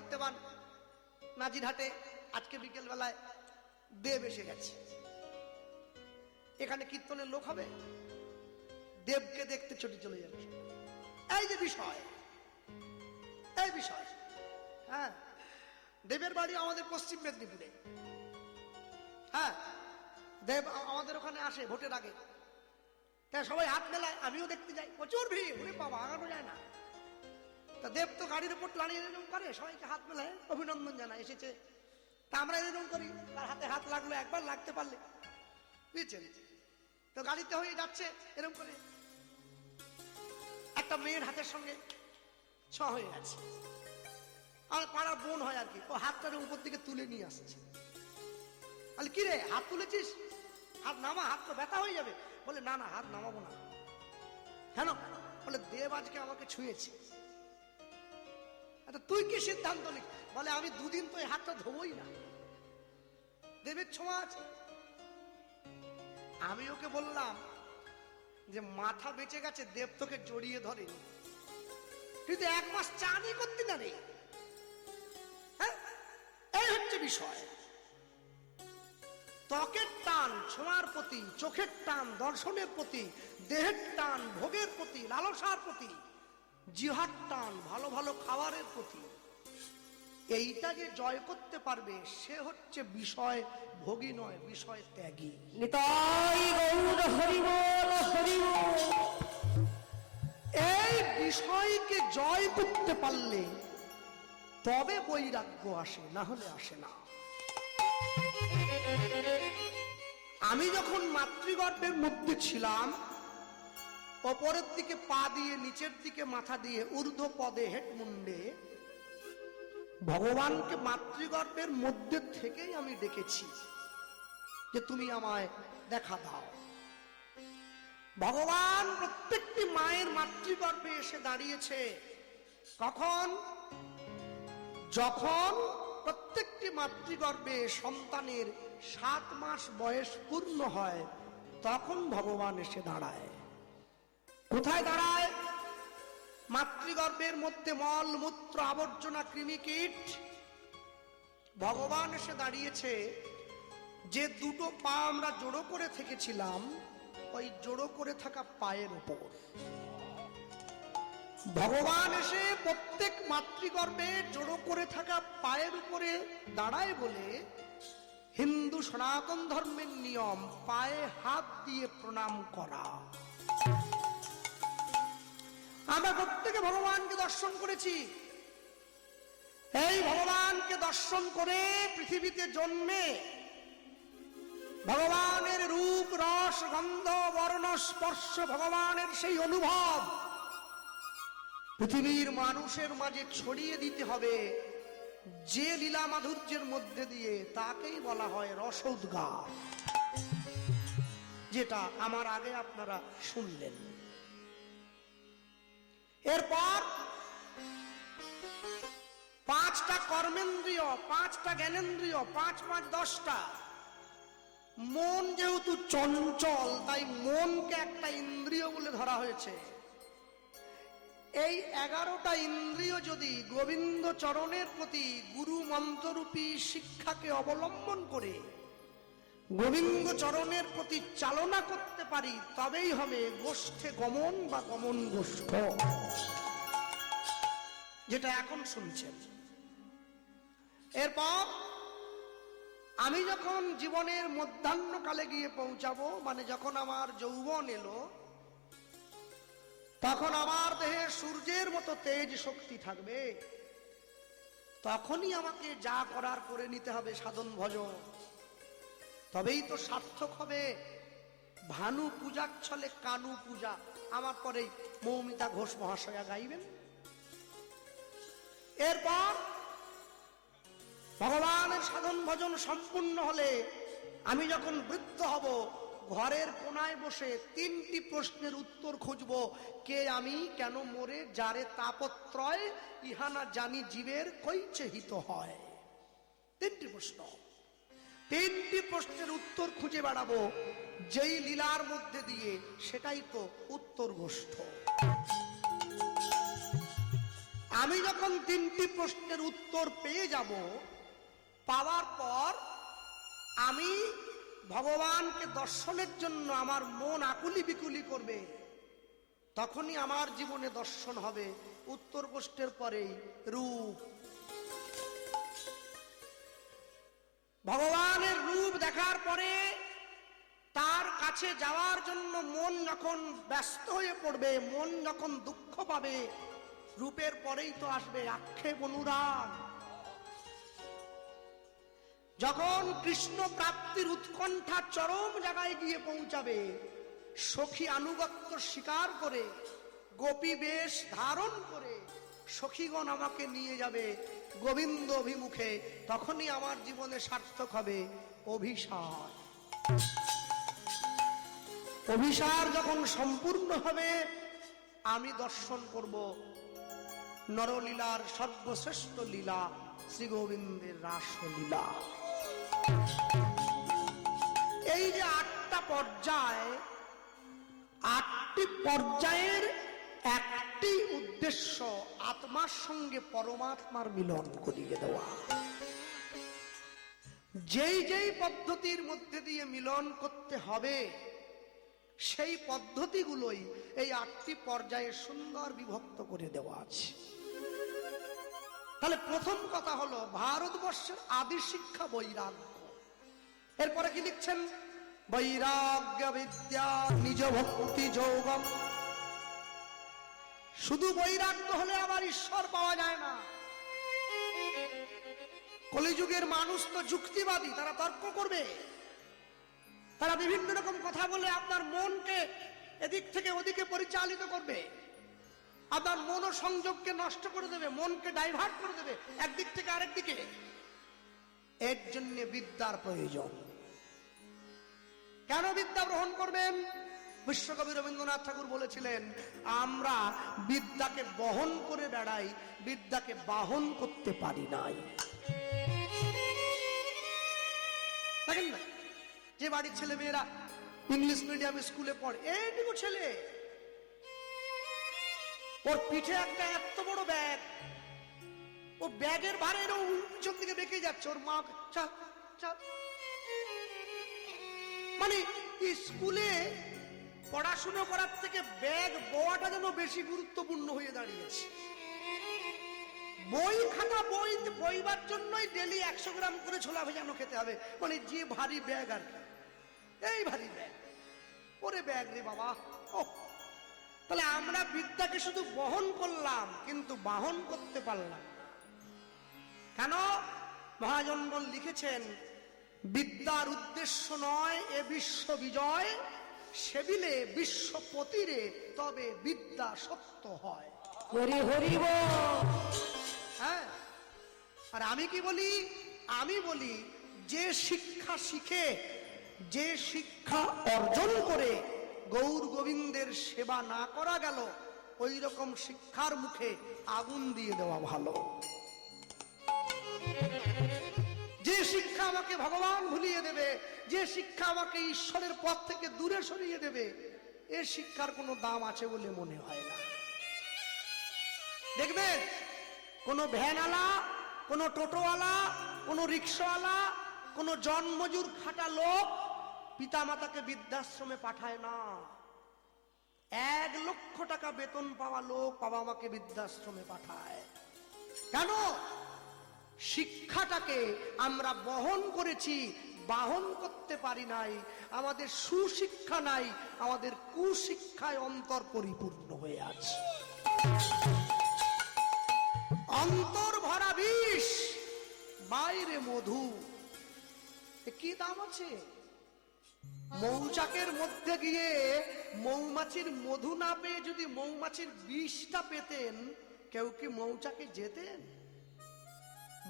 দেখতে পান নাজিরহাটে আজকে বিকেল বেলায় দেব এসে গেছে, এখানে কীর্তনের লোক হবে, দেবকে দেখতে ছুটে চলে যাবে। এই যে বিষয়, এই বিষয়। হ্যাঁ, দেবের বাড়ি আমাদের পশ্চিম মেদিনীপুরে। হ্যাঁ, দেব আমাদের ওখানে আসে ভোটের আগে, তাই সবাই হাত মেলায়, আমিও দেখতে যাই, প্রচুর ভিড়, ওরে বাবা আগানো যায় না। তা দেব তো গাড়ির উপর দাঁড়িয়ে এরকম করে, সবাইকে হাত মেলায় অভিনন্দন জানায় এসেছে। তা আমরা এরকম করি, তার হাতে হাত লাগলো, একবার লাগতে পারলে, বুঝছেন, তো গাড়িতে হয়ে যাচ্ছে এরকম করে, একটা মেয়ের হাতের সঙ্গে ছ হয়ে গেছে, আর পাড়ার বোন হয় আর কি, ও হাতটার উপর দিকে তুলে নিয়ে আসছে। বলে কি রে, হাত তুলেছিস, হাত নামা, হাত তো ব্যথা হয়ে যাবে। বলে না না, হাত নামাবো না। কেন? বলে দেব আজকে আমাকে ছুঁয়েছে। আচ্ছা তুই কি সিদ্ধান্ত নিস? বলে আমি দুদিন তো এই হাতটা ধোবই না, দেবের ছোঁয়া আছে। আমি ওকে বললাম যে মাথা বেঁচে গেছে, দেব তোকে জড়িয়ে ধরেনি, তুই তো 1 মাস চানই করতি না রে। হ্যাঁ, এই হচ্ছে বিষয়। ত্বকের টান ছোঁয়ার প্রতি, চোখের টান দর্শনের প্রতি, দেহের টান ভোগের প্রতি, লালসার প্রতি, জিহার টান ভালো ভালো খাবারের প্রতি, এইটা যে জয় করতে পারবে সে হচ্ছে বিষয় ভোগী নয়, বিষয় ত্যাগী। নিতাই গৌর হরি বল, হরি বল। এই বিষয়কে জয় করতে পারলে তবে বৈরাগ্য আসে, না হলে আসে না। আমি যখন মাতৃগর্ভের মধ্যে ছিলাম, ওপরের দিকে পা দিয়ে, নিচের দিকে মাথা দিয়ে, ঊর্ধ্ব পদে হেট মুন্ডে ভগবানকে মাতৃগর্ভের মধ্যে থেকেই আমি ডেকেছি যে তুমি আমায় দেখা দাও। ভগবান প্রত্যেকটি মায়ের মাতৃগর্ভে এসে দাঁড়িয়েছে। কখন? যখন প্রত্যেকটি মাতৃগর্ভে সন্তানের 7 মাস বয়স পূর্ণ হয়, তখন ভগবান এসে দাঁড়ায়। কোথায় দাঁড়ায়? মাতৃগর্ভের মধ্যে মল মূত্র আবর্জনা কৃমিকীট। ভগবান এসে দাঁড়িয়েছে যে দুটো পা আমরা জোড়ো করে থেকেছিলাম, ওই জোড়ো করে থাকা পায়ের উপর ভগবান এসে প্রত্যেক মাতৃগর্ভে জোড়ো করে থাকা পায়ের উপরে দাঁড়ায় বলে হিন্দু সনাতন ধর্মের নিয়ম পায়ে হাত দিয়ে প্রণাম করা। আমরা প্রত্যেকে ভগবানকে দর্শন করেছি। এই ভগবানকে দর্শন করে পৃথিবীতে জন্মে ভগবানের রূপ রস গন্ধ বর্ণ স্পর্শ, ভগবানের সেই অনুভব পৃথিবীর মানুষের মাঝে ছড়িয়ে দিতে হবে। যে লীলা মাধুর্যের মধ্যে দিয়ে, তাকেই বলা হয় রসোদ্গার, যেটা আমার আগে আপনারা শুনলেন। এরপর 5টা কর্মেন্দ্রিয়, 5টা জ্ঞানেন্দ্রিয়, 5 5 10টা। মন যেহেতু চঞ্চল, তাই মনকে একটা ইন্দ্রিয় বলে ধরা হয়েছে। এই 11টা ইন্দ্রিয় যদি গোবিন্দ চরণের প্রতি গুরু মন্ত্ররূপী শিক্ষাকে অবলম্বন করে গোবিন্দ চরণের প্রতি চালনা করতে পারি, তবেই হবে গোষ্ঠে গমন বা গমন গোষ্ঠ, যেটা এখন শুনছেন। এরপর আমি যখন জীবনের মধ্যাহ্নকালে গিয়ে পৌঁছাবো, মানে যখন আমার যৌবন এলো, তখন আমার দেহে সূর্যের মতো তেজ শক্তি থাকবে। তখনই আমাকে যা করার করে নিতে হবে সাধন ভজন, তবেই তো সার্থক হবে। ভানু পূজার ছলে কানু পূজা, আমার পরেই মৌমিতা ঘোষ মহাশয়া গাইবেন। এরপর ভগবানের সাধন ভজন সম্পূর্ণ হলে আমি যখন বৃদ্ধ হব, ঘরের কোনায় বসে 3টি প্রশ্নের উত্তর খুঁজব। কে আমি, কেন মোরে, যারে তাপত্রয়, ইহানা জানি জীবের কইছে হিত হয়। 3টি প্রশ্ন, 3টি প্রশ্নের উত্তর খুঁজে বেড়াবো যেই লীলার মধ্যে দিয়ে, সেটাই তো উত্তর গোষ্ঠ। আমি যখন 3টি প্রশ্নের উত্তর পেয়ে যাব, পাওয়ার পর আমি ভগবানকে দর্শনের জন্য আমার মন আকুলি বিকুলি করবে, তখনই আমার জীবনে দর্শন হবে। উত্তর প্রশ্নের পরেই রূপ, ভগবানের রূপ দেখার পরে তার কাছে যাওয়ার জন্য মন যখন ব্যস্ত হয়ে পড়বে, মন যখন দুঃখ পাবে, রূপের পরেই তো আসবে আক্ষেপ অনুরাগ। যখন কৃষ্ণ প্রাপ্তির উৎকণ্ঠা চরম জায়গায় গিয়ে পৌঁছাবে, সখী আনুগত্য স্বীকার করে গোপী বেশ ধারণ করে সখীগণ আমাকে নিয়ে যাবে গোবিন্দ অভিমুখে, তখনই আমার জীবনে সার্থক হবে অভিসার। অভিসার যখন সম্পূর্ণ হবে, আমি দর্শন করব নরলীলার সর্বশ্রেষ্ঠ লীলা, শ্রী গোবিন্দের রাসলীলা। এই যে 8টা পর্যায়, 8টি পর্যায়ের একটি উদ্দেশ্য আত্মার সঙ্গে পরমাত্মার মিলন করিয়ে দেওয়া। যেই যেই পদ্ধতির মধ্যে দিয়ে মিলন করতে হবে, সেই পদ্ধতিগুলোই এই 8টি পর্যায়ে সুন্দর বিভক্ত করে দেওয়া আছে। তাহলে প্রথম কথা হলো ভারতবর্ষের আদি শিক্ষা বৈরাগ্য। এরপরে কি লিখছেন? বৈরাগ্য বিদ্যা নিজ ভক্তি যোগম। শুধু বৈরাগ্য হলে আবার ঈশ্বর পাওয়া যায় না। কলিযুগের মানুষ তো যুক্তিবাদী, তারা তর্ক করবে, তারা বিভিন্ন রকম কথা বলে আপনার মনকে এদিক থেকে ওদিকে পরিচালিত করবে, আপনার মনোসংযোগকে নষ্ট করে দেবে, মনকে ডাইভার্ট করে দেবে একদিক থেকে আরেক দিকে। এর জন্য বিদ্যার প্রয়োজন। কেন বিদ্যা গ্রহণ করবেন? বিশ্বকবি রবীন্দ্রনাথ ঠাকুর বলেছিলেন, আমরা বিদ্যাকে বহন করে বেড়াই, বিদ্যাকে বাহন করতে পারি নাই। দেখেন না, যে বাড়ির ছেলে মেয়েরা ইংলিশ মিডিয়াম স্কুলে পড়ে, এইটুকু ছেলে, ওর পিঠে একটা এত বড় ব্যাগ, ও ব্যাগের ভারে পিছন দিকে বেঁকে যাচ্ছে, ওর মা মানে স্কুলে পড়াশুনো করার থেকে ব্যাগ বওয়াটা যেন বেশি গুরুত্বপূর্ণ হয়ে দাঁড়িয়েছে। বই খাতা বইবার জন্যই ডেলি 100 গ্রাম করে ছোলা ভেজানো খেতে হবে, মানে যে ভারী ব্যাগ আর কি, এই ভারী ব্যাগ, ওরে ব্যাগ রে বাবা। ও তাহলে আমরা বিদ্যাকে শুধু বহন করলাম কিন্তু বাহন করতে পারলাম। কেন? মহাজনগণ লিখেছেন, বিদ্যার উদ্দেশ্য নয় এ বিশ্ব বিজয়, সেবিলে বিশ্বপতিরে তবে বিদ্যা সত্য হয়। হরি হরি বল। হ্যাঁ, আর আমি কি বলি? আমি বলি, যে শিক্ষা শিখে, যে শিক্ষা অর্জন করে গৌর গোবিন্দের সেবা না করা গেল, ওই রকম শিক্ষার মুখে আগুন দিয়ে দেওয়া ভালো। যে শিক্ষা আমাকে ভগবান ভুলিয়ে দেবে, যে শিক্ষা আমাকে ঈশ্বরের পথ থেকে দূরে সরিয়ে দেবে, এর শিক্ষার কোনো দাম আছে বলে মনে হয় না। দেখবেন কোন ভ্যানওয়ালা, কোন টোটোওয়ালা, কোন রিক্সাওয়ালা, কোন জন্মজুর খাটা লোক পিতামাতাকে বৃদ্ধাশ্রমে পাঠায় না। 1 লক্ষ টাকা বেতন পাওয়া লোক বাবা মাকে বৃদ্ধাশ্রমে পাঠায়। কেন? শিক্ষাটাকে আমরা বহন করেছি, বাহন করতে পারি নাই। আমাদের সুশিক্ষা নাই, আমাদের কুশিক্ষায় অন্তর পরিপূর্ণ হয়ে আছে। অন্তর ভরা বিষ, বাইরে মধু। কি দাম আছে? মৌচাকের মধ্যে গিয়ে মৌমাছির মধু না পেয়ে যদি মৌমাছির বিষটা পেতেন, কেউ কি মৌচাকে যেতেন?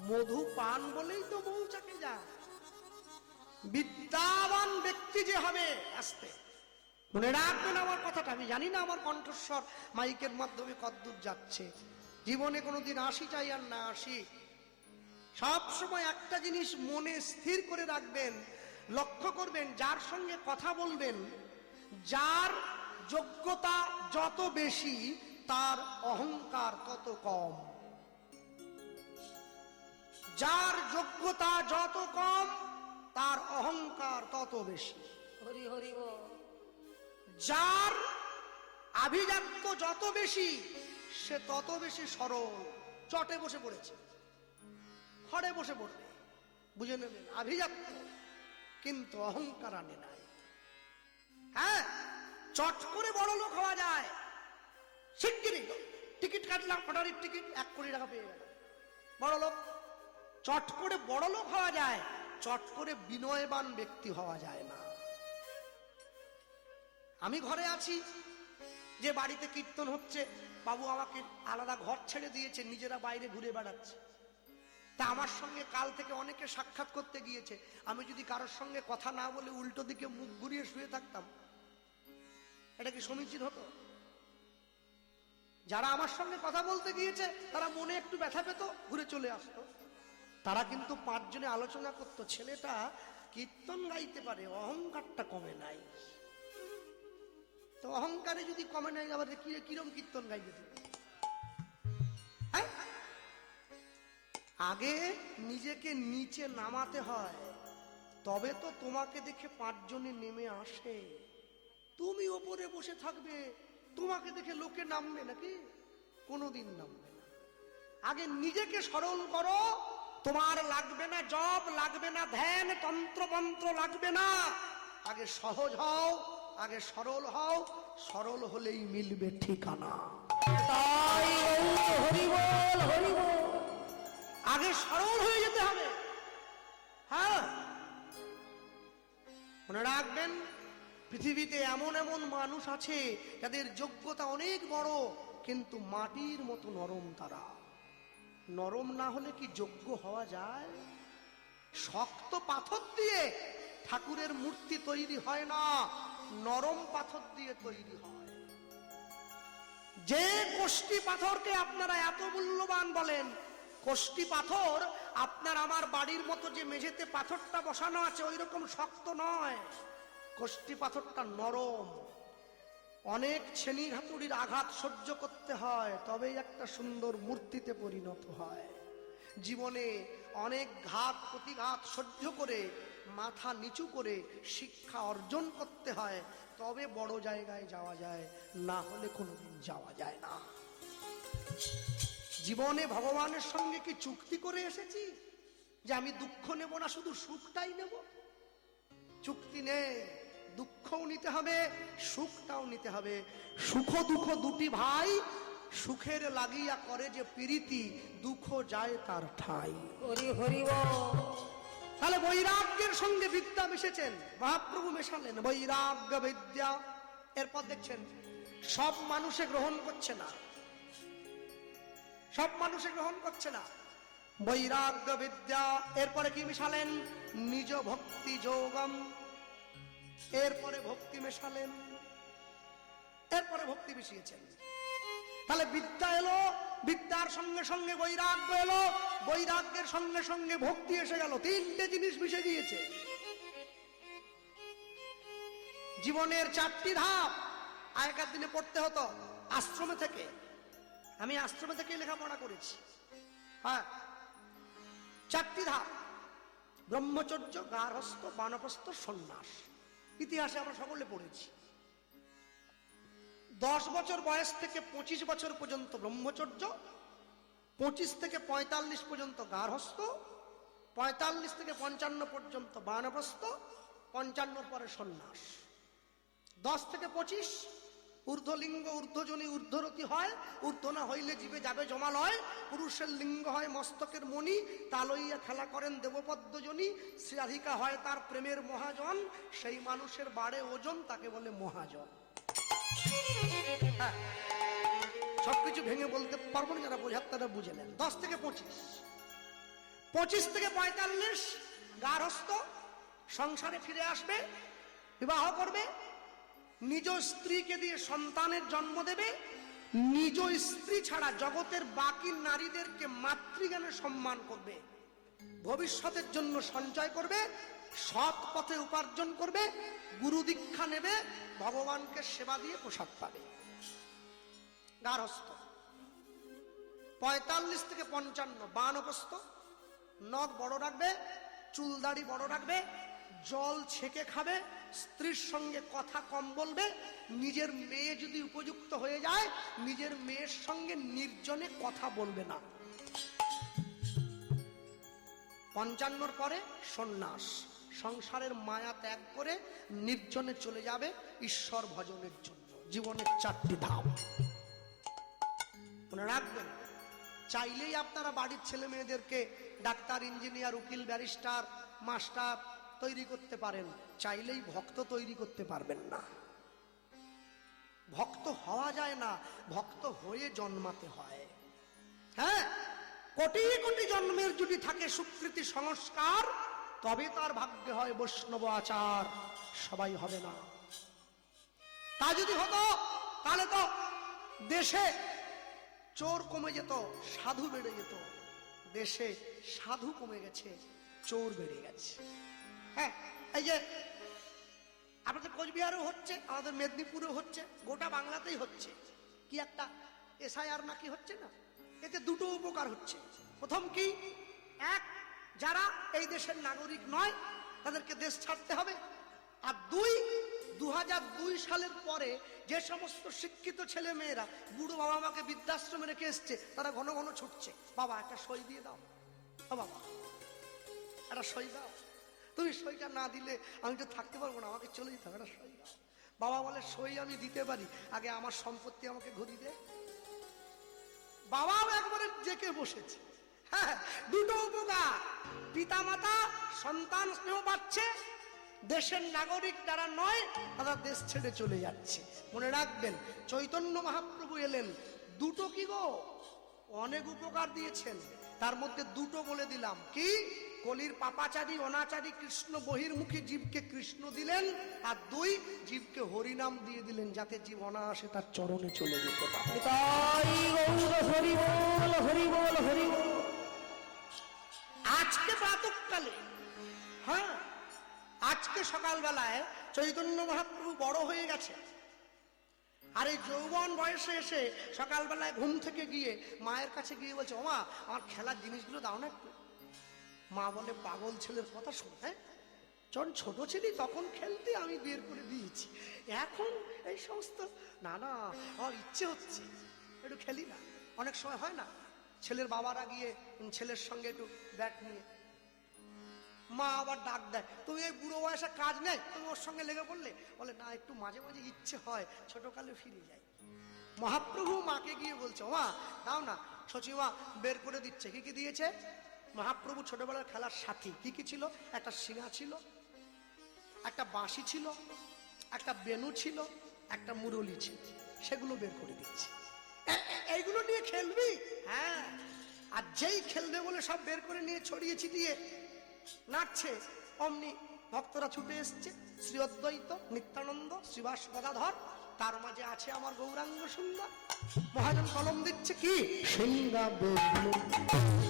মধু পান বলেই তো মৌচাকে যায়। বিদ্যাবান ব্যক্তি যে হবে, আসতে মনে রাখবেন আমার কথাটা। আমি জানি না আমার কণ্ঠস্বর মাইকের মাধ্যমে কদ্দূর যাচ্ছে। জীবনে কোনোদিন আসি চাই আর না আসি, সব সময় একটা জিনিস মনে স্থির করে রাখবেন, লক্ষ্য করবেন, যার সঙ্গে কথা বলবেন, যার যোগ্যতা যত বেশি তার অহংকার তত কম। যার যোগ্যতা যত কম তার অহংকার তত বেশি। হরি হরি বল। যার আভিজাত্য যত বেশি সে তত বেশি সরল। চটে বসে পড়েছে, ঘরে বসে পড়বে, বুঝে নেবেন আভিজাত্য, কিন্তু অহংকার আনে নাই। হ্যাঁ, চট করে বড় লোক হওয়া যায়, শিগগিরই টিকিট কাটলাম, লটারির টিকিট, 1 কোটি টাকা পেয়ে গেল, বড় লোক। চট করে বড় লোক হওয়া যায়, চট করে বিনয়বান ব্যক্তি হওয়া যায় না। আমি ঘরে আছি, যে বাড়িতে কীর্তন হচ্ছে, বাবু আমাকে আলাদা ঘর ছেড়ে দিয়েছে, নিজেরা বাইরে ঘুরে বেড়াচ্ছে। তা আমার সঙ্গে কাল থেকে অনেকে সাক্ষাৎ করতে গিয়েছে, আমি যদি কারোর সঙ্গে কথা না বলে উল্টো দিকে মুখ ঘুরিয়ে শুয়ে থাকতাম, এটা কি সমীচীন হতো? যারা আমার সঙ্গে কথা বলতে গিয়েছে তারা মনে একটু ব্যথা পেত, ঘুরে চলে আসতো। তারা কিন্তু 5 জনে আলোচনা করতো, ছেলেটা কীর্তন গাইতে পারে, অহংকারটা কমে নাই। তো অহংকারে যদি কমে নাই, আবার কিরম কীর্তন গাইতে দিবে? আগে নিজেকে নিচে নামাতে হয়, তবে তো তোমাকে দেখে 5 জনে নেমে আসে। তুমি ওপরে বসে থাকবে, তোমাকে দেখে লোকে নামবে নাকি? কোনোদিন নামবে না। আগে নিজেকে সরল করো, তোমার লাগবে না জপ, লাগবে না ধ্যান, তন্ত্রমন্ত্র লাগবে না। আগে সহজ হও, আগে সরল হও, সরল হলেই মিলবে ঠিকানা। তাই হরি বল হরি বল। আগে সরল হয়ে যেতে হবে। হ্যাঁ, মনে রাখবেন, পৃথিবীতে এমন এমন মানুষ আছে যাদের যোগ্যতা অনেক বড়, কিন্তু মাটির মতো নরম। তারা নরম না হলে কি যোগ্য হওয়া যায়? শক্ত পাথর দিয়ে ঠাকুরের মূর্তি তৈরি হয় না, নরম পাথর দিয়ে তৈরি হয়। যে কোষ্টি পাথরকে আপনারা এত মূল্যবান বলেন, কোষ্টি পাথর আপনার আমার বাড়ির মতো যে মেঝেতে পাথরটা বসানো আছে ওই রকম শক্ত নয়। কোষ্টি পাথরটা নরম, অনেক ছেনি হাতুড়ির আঘাত সহ্য করতে হয়, তবেই একটা সুন্দর মূর্তিতে পরিণত হয়। জীবনে অনেক ঘাত প্রতিঘাত সহ্য করে মাথা নিচু করে শিক্ষা অর্জন করতে হয়, তবে বড় জায়গায় যাওয়া যায়, না হলে কোনোদিন যাওয়া যায় না। জীবনে ভগবানের সঙ্গে কি চুক্তি করে এসেছি যে আমি দুঃখ নেব না, শুধু সুখটাই নেব? চুক্তি নেই, দুঃখও নিতে হবে, সুখটাও নিতে হবে। সুখ দুঃখ দুটি ভাই, সুখের লাগিয়া করে যে প্রীতি, দুঃখ যায় তার ঠাই। হরি হরি বল। তাহলে বৈরাগ্যের সঙ্গে বিদ্যা মিশেছেন, মহাপ্রভু মেশালেন বৈরাগ্য বিদ্যা। এরপর দেখছেন সব মানুষে গ্রহণ করছে না, সব মানুষে গ্রহণ করছে না বৈরাগ্য বিদ্যা। এরপরে কি মিশালেন? নিজ ভক্তি যোগম। এরপরে ভক্তি মেশালেন, এরপরে ভক্তি মিশিয়েছেন। তাহলে বিদ্যা এলো, বিদ্যার সঙ্গে সঙ্গে বৈরাগ্য এলো, বৈরাগ্যের সঙ্গে সঙ্গে ভক্তি এসে গেল। 3টে জিনিস মিশে গিয়েছে। জীবনের 4টি ধাপ আগেকার দিনে পড়তে হতো আশ্রমে থেকে। আমি আশ্রমে থেকে লেখাপড়া করেছি। হ্যাঁ, 4টি ধাপ: ব্রহ্মচর্য, গার্হস্থ্য, বানপ্রস্থ, সন্ন্যাস। ইতিহাসে আমরা সকলে পড়েছি। 10 বছর বয়স থেকে 25 বছর পর্যন্ত ব্রহ্মচর্য, 25 থেকে 45 পর্যন্ত গার্হস্থ, 45 থেকে 55 পর্যন্ত বানপ্রস্থ, 55 পরে সন্ন্যাস। 10 থেকে 25 ঊর্ধ্বলিঙ্গ ঊর্ধ্বজনী ঊর্ধ্বরতি হয়, ঊর্ধ্ব না হইলে জীবে যাবে জমালয়। পুরুষের লিঙ্গ হয় মস্তকের মণি, তা লইয়া খেলা করেন দেবপদ্মজনী। শ্রীরাধিকা হয় তার প্রেমের মহাজন, সেই মানুষের বাড়ে ওজন, তাকে বলে মহাজন। হ্যাঁ, সবকিছু ভেঙে বলতে পারবো না, যারা বোঝার তারা বুঝে নেন। 10 থেকে 25, 25 থেকে 45 গার্হস্থ, সংসারে ফিরে আসবে, বিবাহ করবে, নিজ স্ত্রীকে দিয়ে সন্তানের জন্ম দেবে, নিজ স্ত্রী ছাড়া জগতের বাকি নারীদেরকে মাতৃজ্ঞানে সম্মান করবে, ভবিষ্যতের জন্য সঞ্চয় করবে, সৎ পথে উপার্জন করবে, গুরু দীক্ষা নেবে, ভগবানকে সেবা দিয়ে প্রসাদ পাবে। গার্হস্থ। 45 থেকে 55 বানপ্রস্থ, নখ বড় রাখবে, চুল দাড়ি বড় রাখবে, জল ছেঁকে খাবে, স্ত্রীর সঙ্গে কথা কম বলবে, নিজের মেয়ে যদি উপযুক্ত হয়ে যায় নিজের মেয়ের সঙ্গে নির্জনে কথা বলবে না। 55 পরে সন্ন্যাস, সংসারের মায়া ত্যাগ করে নির্জনে চলে যাবে ঈশ্বর ভজনের জন্য। জীবনের 4টি ধাপ মনে রাখবেন। চাইলেই আপনারা বাড়ির ছেলে মেয়েদেরকে ডাক্তার, ইঞ্জিনিয়ার, উকিল, ব্যারিস্টার, মাস্টার তৈরি করতে পারেন, চাইলেই ভক্ত তৈরি করতে পারবেন না। ভক্ত হওয়া যায় না, ভক্ত হয়ে জন্মাতে হয়। হ্যাঁ, কোটি কোটি জন্মের যদি থাকে সুকৃতি সংস্কার, তবে তার ভাগ্যে হয় বৈষ্ণব আচার, সবাই হবে না। তা যদি হতো তাহলে তো দেশে চোর কমে যেত, সাধু বেড়ে যেত। দেশে সাধু কমে গেছে, চোর বেড়ে গেছে। হ্যাঁ, এই যে আমাদের কোচবিহারেও হচ্ছে, আমাদের মেদিনীপুরেও হচ্ছে, গোটা বাংলাতেই হচ্ছে। কি একটা এসআইআর নাকি হচ্ছে না, এতে দুটো উপকার হচ্ছে। প্রথম কি, এক, যারা এই দেশের নাগরিক নয় তাদেরকে দেশ ছাড়তে হবে। আর দুই, 2002 সালের পরে যে সমস্ত শিক্ষিত ছেলে মেয়েরা বুড়ো বাবা মাকে বৃদ্ধাশ্রমে রেখে এসছে, তারা ঘন ঘন ছুটছে, বাবা একটা সই দিয়ে দাও, ও বাবা একটা সই দাও, তুমি সইটা না দিলে আমি তো থাকতে পারবো না, আমাকে চলে যেতে হবে, একটা সই দাও। বাবা বলে সই আমি দিতে পারি, আগে আমার সম্পত্তি আমাকে ঘুরি দে। বাবাও একবারে জেকে বসেছে। হ্যাঁ, দুটো উপকার, পিতা মাতা সন্তান স্নেহ পাচ্ছে, দেশের নাগরিক যারা নয় তারা দেশ ছেড়ে চলে যাচ্ছে। মনে রাখবেন, চৈতন্য মহাপ্রভু এলেন, দুটো কি গো, অনেক উপকার দিয়েছেন, তার মধ্যে দুটো বলে দিলাম। কি, কলির পাপাচারী অনাচারী কৃষ্ণ বহির্মুখী জীবকে কৃষ্ণ দিলেন, আর দুই, জীবকে হরিনাম দিয়ে দিলেন, যাতে জীব অনায়াসে তার চরণে চলে যেতে পারে। তাই গৌর হরি বল, হরি বল, হরি বল। আজকে প্রাতঃকালে, হ্যাঁ আজকে সকালবেলায় চৈতন্য মহাপ্রভু বড় হয়ে গেছে, আর এই যৌবন বয়সে এসে সকালবেলায় ঘুম থেকে গিয়ে মায়ের কাছে গিয়ে বলছে, ও মা, আমার খেলার জিনিসগুলো দাও না একটু। মা বলে, পাগল ছেলের কথা শোন, হ্যাঁ যখন ছোট ছিলি তখন খেলতে আমি বের করে দিয়েছি, এখন এই সমস্ত না না, আমার ইচ্ছে হচ্ছে একটু খেলি না। অনেক সময় হয় না, ছেলের বাবারা গিয়ে ছেলের সঙ্গে একটু ব্যাট নিয়ে, মা আবার ডাক দেয়, তুমি এই বুড়ো বয়সে কাজ নেই, তুমি ওর সঙ্গে লেগে পড়লে। বলে, না, একটু মাঝে মাঝে ইচ্ছে হয় ছোটকালে ফিরে যাই। মহাপ্রভু মাকে গিয়ে বলছে, মা দাও না, সচিমা বের করে দিচ্ছে। কি কি দিয়েছে? মহাপ্রভু ছোটবেলার খেলার সাথী কি কি ছিল? একটা শিঙা ছিল, একটা বাঁশি ছিল, একটা বেনু ছিল, একটা মুরলি ছিল, সেগুলো বের করে দিচ্ছে। এইগুলো নিয়ে খেলবি? হ্যাঁ। আর যেই খেলবে বলে সব বের করে নিয়ে ছড়িয়ে ছিটিয়ে নাচছে, অমনি ভক্তরা ছুটে এসছে। শ্রী অদ্বৈত, নিত্যানন্দ, শ্রীবাস গদাধর, তার মাঝে আছে আমার গৌরাঙ্গ সুন্দর। মহাজন কলম দিচ্ছে, কি সিংহা বেলু মুরলী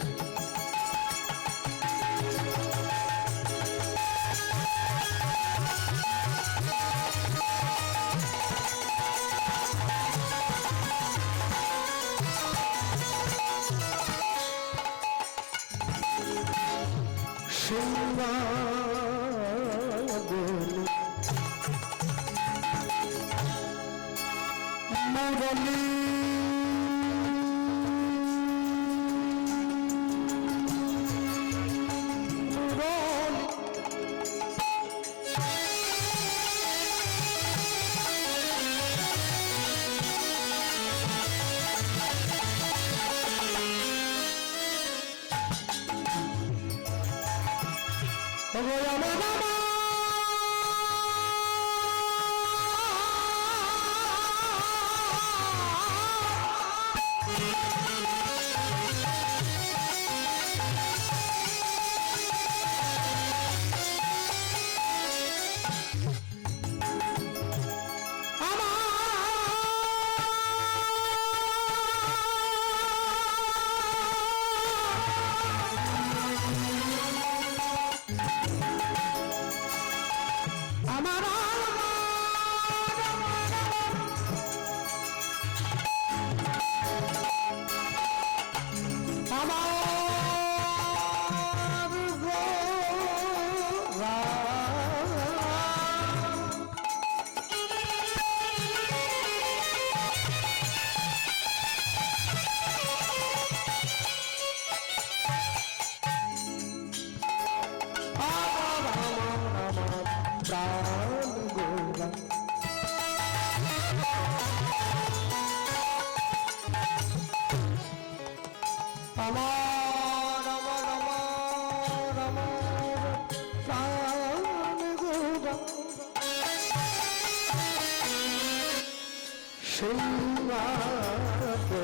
সিংহাসনে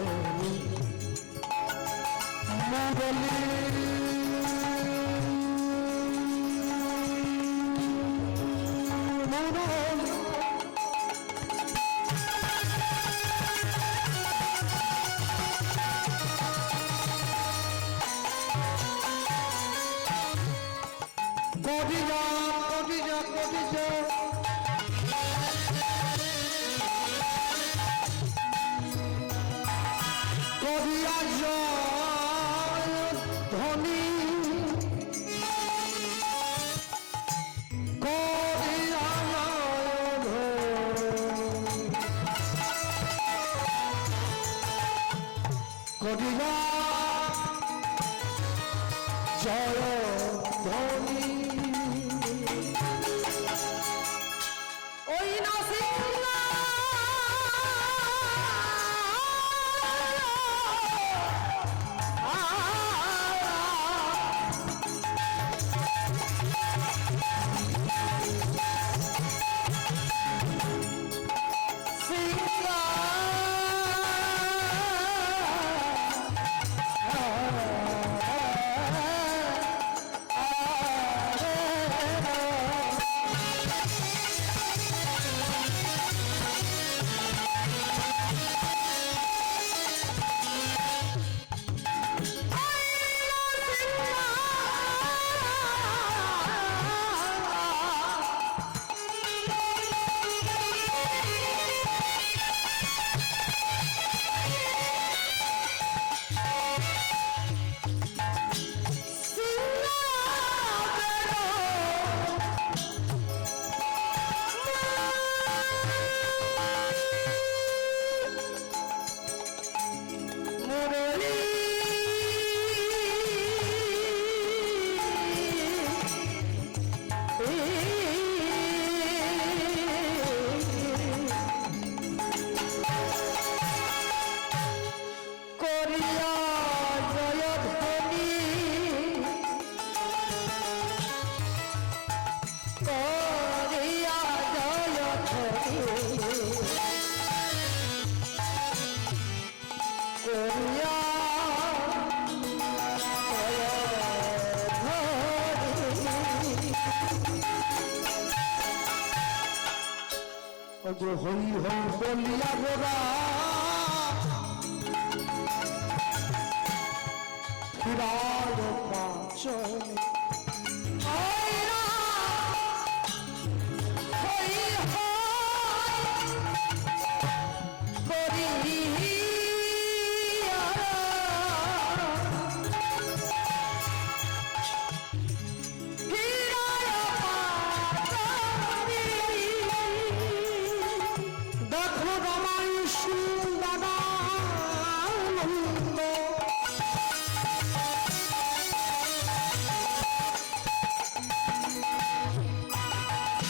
মুরলী কবিরা কবিরা কবিরা কবিরা জয় ধ্বনি কবিরা কবিরা জয় ধ্বনি ওই না সিংহা হই হই বলিয়া গোরা ফিরাল পাচন দেখো রমাই সুন্দরানন্দ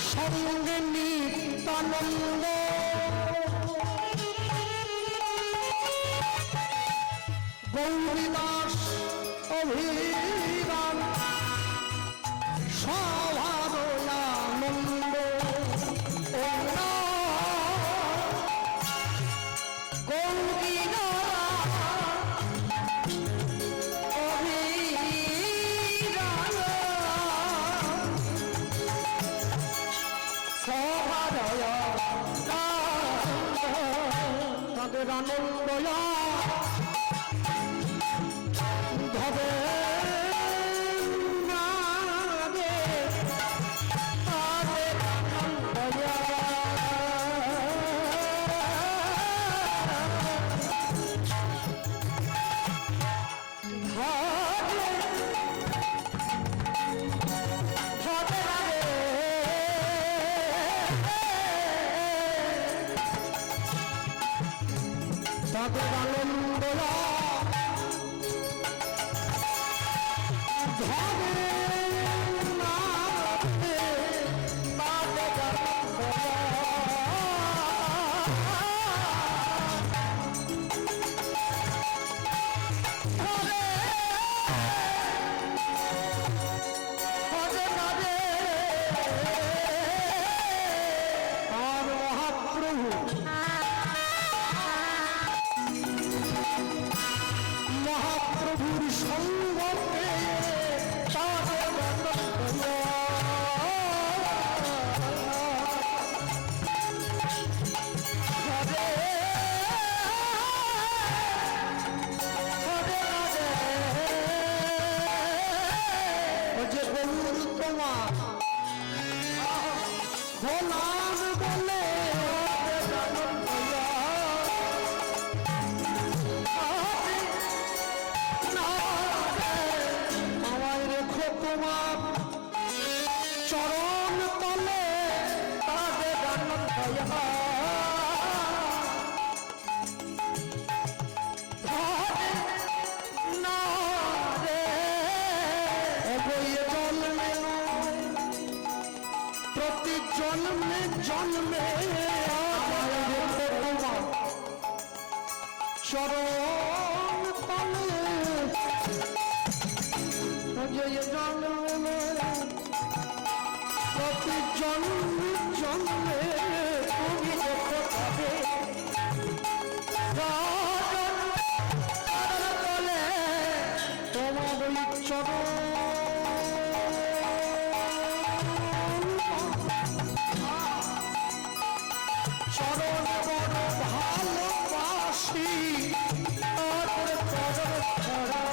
সঙ্গে নিত্যানন্দ গৌরীদাস অভিরাম সভারয়ানন্দ তাদের আনন্দ ধরে না রে তাদের আনন্দ তাদের মা গোলাম বলে আমায় রেখো তোমার চরণ তলে তাদের জানন দয়া প্রতি জন্মে জন্মে আমার চরণ তলে জন্মে প্রতি জন্মে জন্মে তুমি দেখো তবে তলে তোমার ওই চরণ চরণ বড় ভালোবাসি আর চরণ ছড়া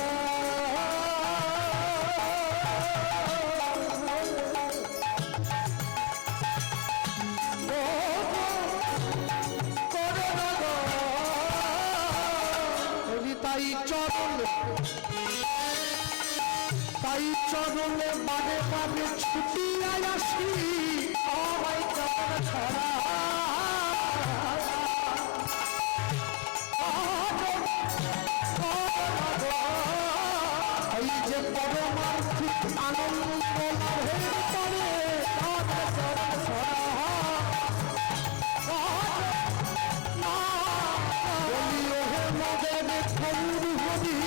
তাই চরণে বারে বারে ছুটিয়া আসি আমায় চরণ ছড়া এই যে পরমার্থিক আনন্দ লাভের পরে চরণ ছড়া বলিও হে মদের ঠৌর হরি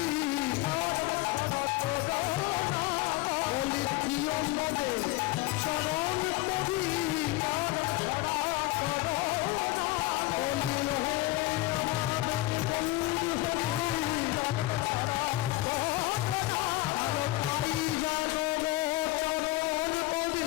বলি প্রিয় মদের চরণ করি বলিল হে আমাদের গৌর হরি জানো চরণ করি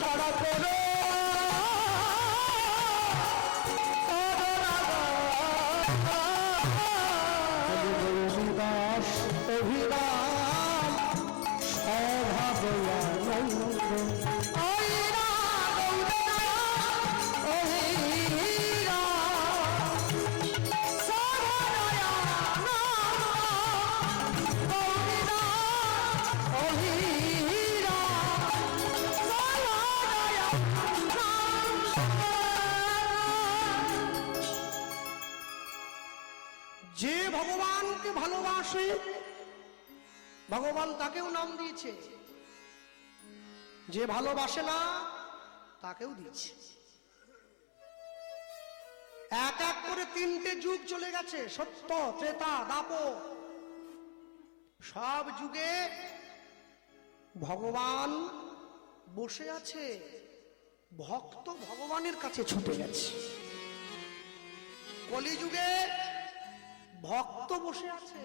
ছাড়া করে দাস অভিরাম যে ভগবানকে ভালোবাসে ভগবান তাকেও নাম দিয়েছে, যে ভালোবাসে না তাকেও দিয়েছে। এক এক করে তিনটে যুগ চলে গেছে, সত্য ত্রেতা দাপর। সব যুগে ভগবান বসে আছে, ভক্ত ভগবানের কাছে ছুটে গেছে। কলিযুগে ভক্ত বসে আছে,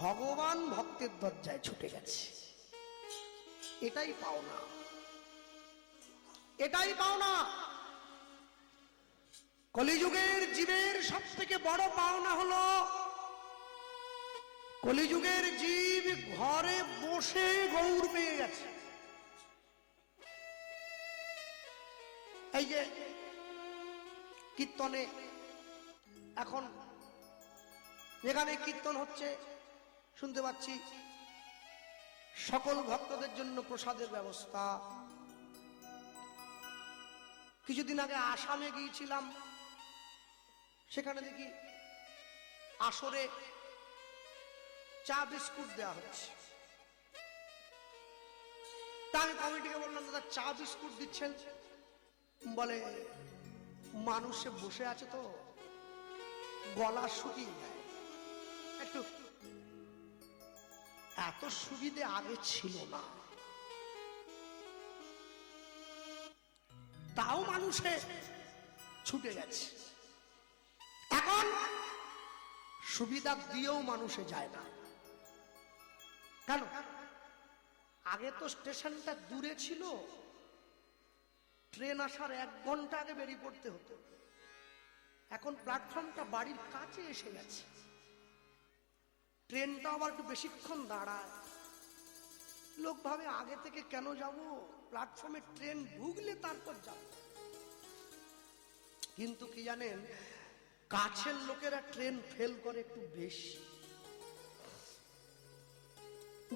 ভগবান ভক্তের দরজায় ছুটে গেছে। এটাই পাওনা, এটাই পাওনা। কলিযুগের জীবের সব থেকে বড় পাওনা হলো কলিযুগের জীব ঘরে বসে গৌর পেয়ে গেছে। এই যে কীর্তনে এখন যেখানে কীর্তন হচ্ছে শুনতে পাচ্ছি সকল ভক্তদের জন্য প্রসাদের ব্যবস্থা। কিছুদিন আগে আসামে গিয়েছিলাম, সেখানে দেখি আসরে চা বিস্কুট দেওয়া হচ্ছে। তা আমি কমিটিকে বললাম, দাদা চা বিস্কুট দিচ্ছেন? বলে মানুষে বসে আছে তো গলা শুকিয়ে যায় একটু, এত সুবিধে আগে ছিল না। তাও মানুষে ছুটে গেছে। এখন সুবিধা দিয়েও মানুষে যায় না। কেন? আগে তো স্টেশনটা দূরে ছিল, ট্রেন আসার 1 ঘন্টা আগে বেরিয়ে পড়তে হতো। এখন প্ল্যাটফর্মটা বাড়ির কাছে এসে গেছে, ট্রেনটা আবার একটু বেশিক্ষণ দাঁড়ায়। লোক ভাবে আগে থেকে কেন যাব, প্ল্যাটফর্মে ট্রেন ঢুকলে তারপর যাব। কিন্তু কি জানেন, কাছের লোকেরা ট্রেন ফেল করে একটু বেশি,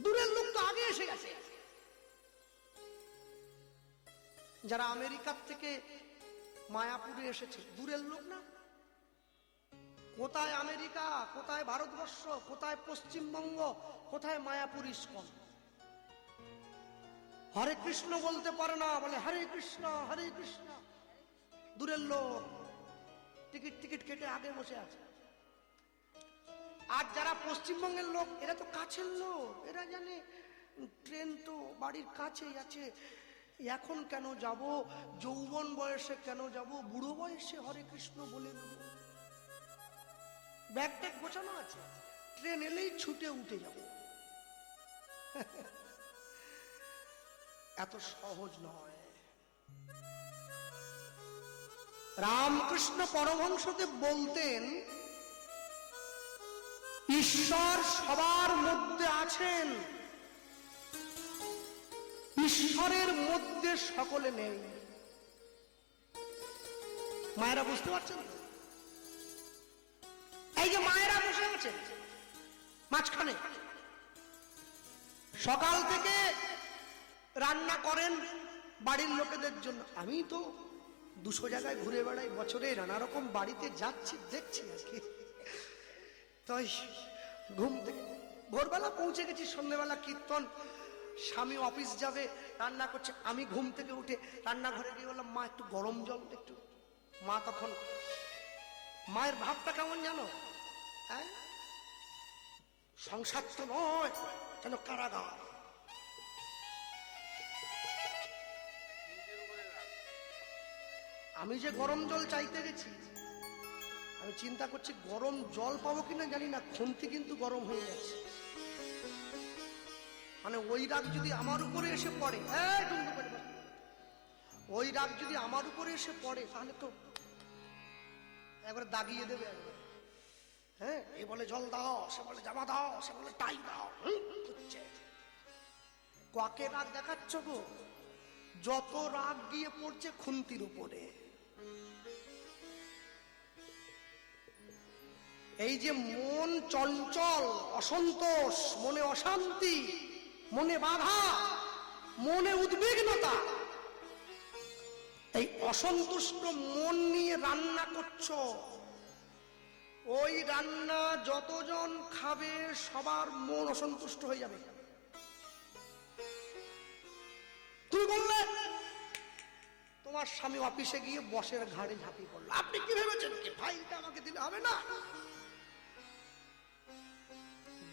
দূরের লোক তো আগে এসে গেছে। যারা আমেরিকার থেকে মায়াপুরে এসেছে দূরের লোক না। কোথায় আমেরিকা, কোথায় ভারতবর্ষ, কোথায় পশ্চিমবঙ্গ, কোথায় মায়াপুর ইস্কন। হরে কৃষ্ণ বলতে পারে না, বলে হরে কৃষ্ণ হরে কৃষ্ণ। দূরের লোক টিকিট কেটে আগে বসে আছে। আর যারা পশ্চিমবঙ্গের লোক, এরা তো কাছের লোক, এরা জানে ট্রেন তো বাড়ির কাছেই আছে, এখন কেন যাব, যৌবন বয়সে কেন যাব, বুড়ো বয়সে হরে কৃষ্ণ বলে নেব। ব্যাগ ট্যাগ গোছানো আছে, ট্রেন এলেই ছুটে উঠে যাব। এত সহজ নয়। রামকৃষ্ণ পরমহংসদেব বলতেন, ঈশ্বর সবার মধ্যে আছেন, ঈশ্বরের মধ্যে সকলে নেই। মায়েরা বুঝতে পারছেন? এই যে মায়েরা বসে আছেন মাঝখানে, সকাল থেকে রান্না করেন বাড়ির লোকেদের জন্য। আমি তো 200 জায়গায় ঘুরে বেড়াই, বছরে নানা রকম বাড়িতে যাচ্ছি, দেখছি আর কি। তাই ঘুম থেকে ভোরবেলা পৌঁছে গেছি, সন্ধ্যেবেলা কীর্তন, স্বামী অফিস যাবে, রান্না করছে। আমি ঘুম থেকে উঠে রান্নাঘরে গিয়ে বললাম, মা একটু গরম জল একটু। মা তখন, মায়ের ভাবটা কেমন জানো, হ্যাঁ, সংসার তো নয়, যেন কারাগার। আমি যে গরম জল চাইতে গেছি, আমি চিন্তা করছি গরম জল পাবো কিনা জানি না, খুন্তি কিন্তু গরম হয়ে যাচ্ছে। মানে ওই রাগ যদি আমার উপরে এসে পড়ে, ওই রাগ যদি আমার উপরে এসে পড়ে, তাহলে তো একবার দাগিয়ে দেবে একবার। হ্যাঁ, এ বলে জল দাও, সে বলে জামা দাও, সে বলে টাই দাও, হচ্ছে কাকে রাগ দেখাচ্ছ গো? যত রাগ গিয়ে পড়ছে খুন্তির উপরে। এই যে মন চঞ্চল, অসন্তোষ, মনে অশান্তি, মনে বাধা, মনে উদ্বিগ্নতা, এই অসন্তুষ্ট মন নিয়ে রান্না করছো, ওই রান্না যতজন খাবে সবার মন অসন্তুষ্ট হয়ে যাবে। তুমি বললে তোমার স্বামী অফিসে গিয়ে বসের ঘাড়ে ঝাঁপিয়ে পড়লো, আপনি কি ভেবেছেন কি ফাইলটা আমাকে দিলে হবে না?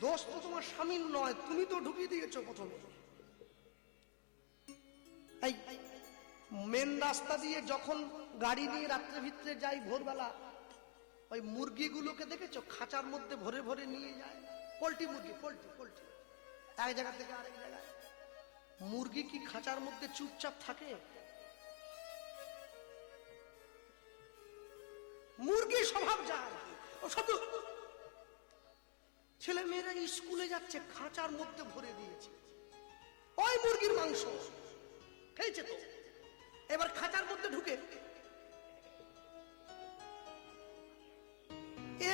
দোষ তো তোমার স্বামীর নয়, তুমি তো ঢুকিয়ে দিয়েছো প্রথমে। এই মেন রাস্তা দিয়ে যখন গাড়ি নিয়ে রাত্রে ভিতরে যাই ভোরবেলা, ওই মুরগিগুলোকে দেখেছো খাঁচার মধ্যে ভরে ভরে নিয়ে যায়, পোল্ট্রি মুরগি, পোল্ট্রি এক জায়গা থেকে আরেক জায়গায়। মুরগি কি খাঁচার মধ্যে চুপচাপ থাকে? মুরগির স্বভাব যায়, ও শুধু ছেলে মেয়েরা স্কুলে যাচ্ছে, খাঁচার মধ্যে ভরে দিয়েছে, ওই মুরগির মাংস খেয়েছে তো, এবার খাঁচার মধ্যে ঢুকে,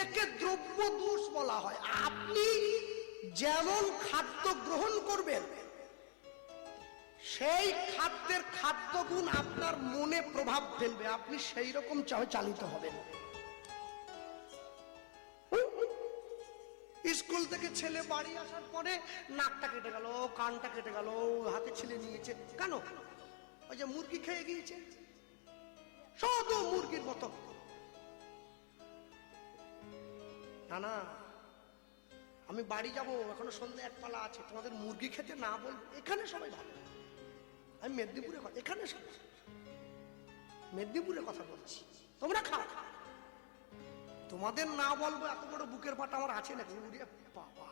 একে দ্রব্য দোষ বলা হয়। আপনি যেমন খাদ্য গ্রহণ করবেন, সেই খাদ্যের খাদ্যগুণ আপনার মনে প্রভাব ফেলবে, আপনি সেই রকম চালিত হবেন। স্কুল থেকে ছেলে বাড়ি আসার পরে নাকটা কেটে গেল, কানটা কেটে গেল, হাতে ছেলে নিয়েছে, কেন? ওই যে মুরগি খেয়ে গিয়েছে, শুধু মুরগির মতো। না, আমি বাড়ি যাব, এখনো সন্ধ্যে 1 পালা আছে, তোমাদের মুরগি খেতে না বলবো, এখানে সবাই ভালো। আমি মেদিনীপুরে কথা, এখানে সবাই মেদিনীপুরে কথা বলছি, তোমরা খাও, তোমাদের না বলবো এত বড় বুকের পাটা আমার আছে নাকি? বাবা,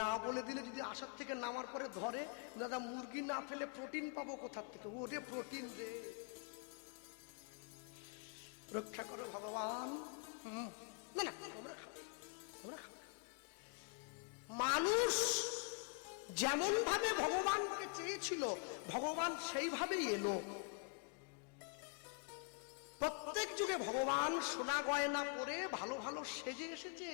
না বলে দিলে যদি আসার থেকে নামার পরে ধরে, দাদা মুরগি না ফেলে প্রোটিন পাবো কোথার থেকে? ওরে প্রোটিন রে, রক্ষা করো ভগবান। না না, আমরা খাবো, আমরা খাবো। মানুষ যেমন ভাবে ভগবানকে চেয়েছিল, ভগবান সেইভাবেই এলো। প্রত্যেক যুগে ভগবান সোনা গয়না পরে ভালো ভালো সেজে এসেছে।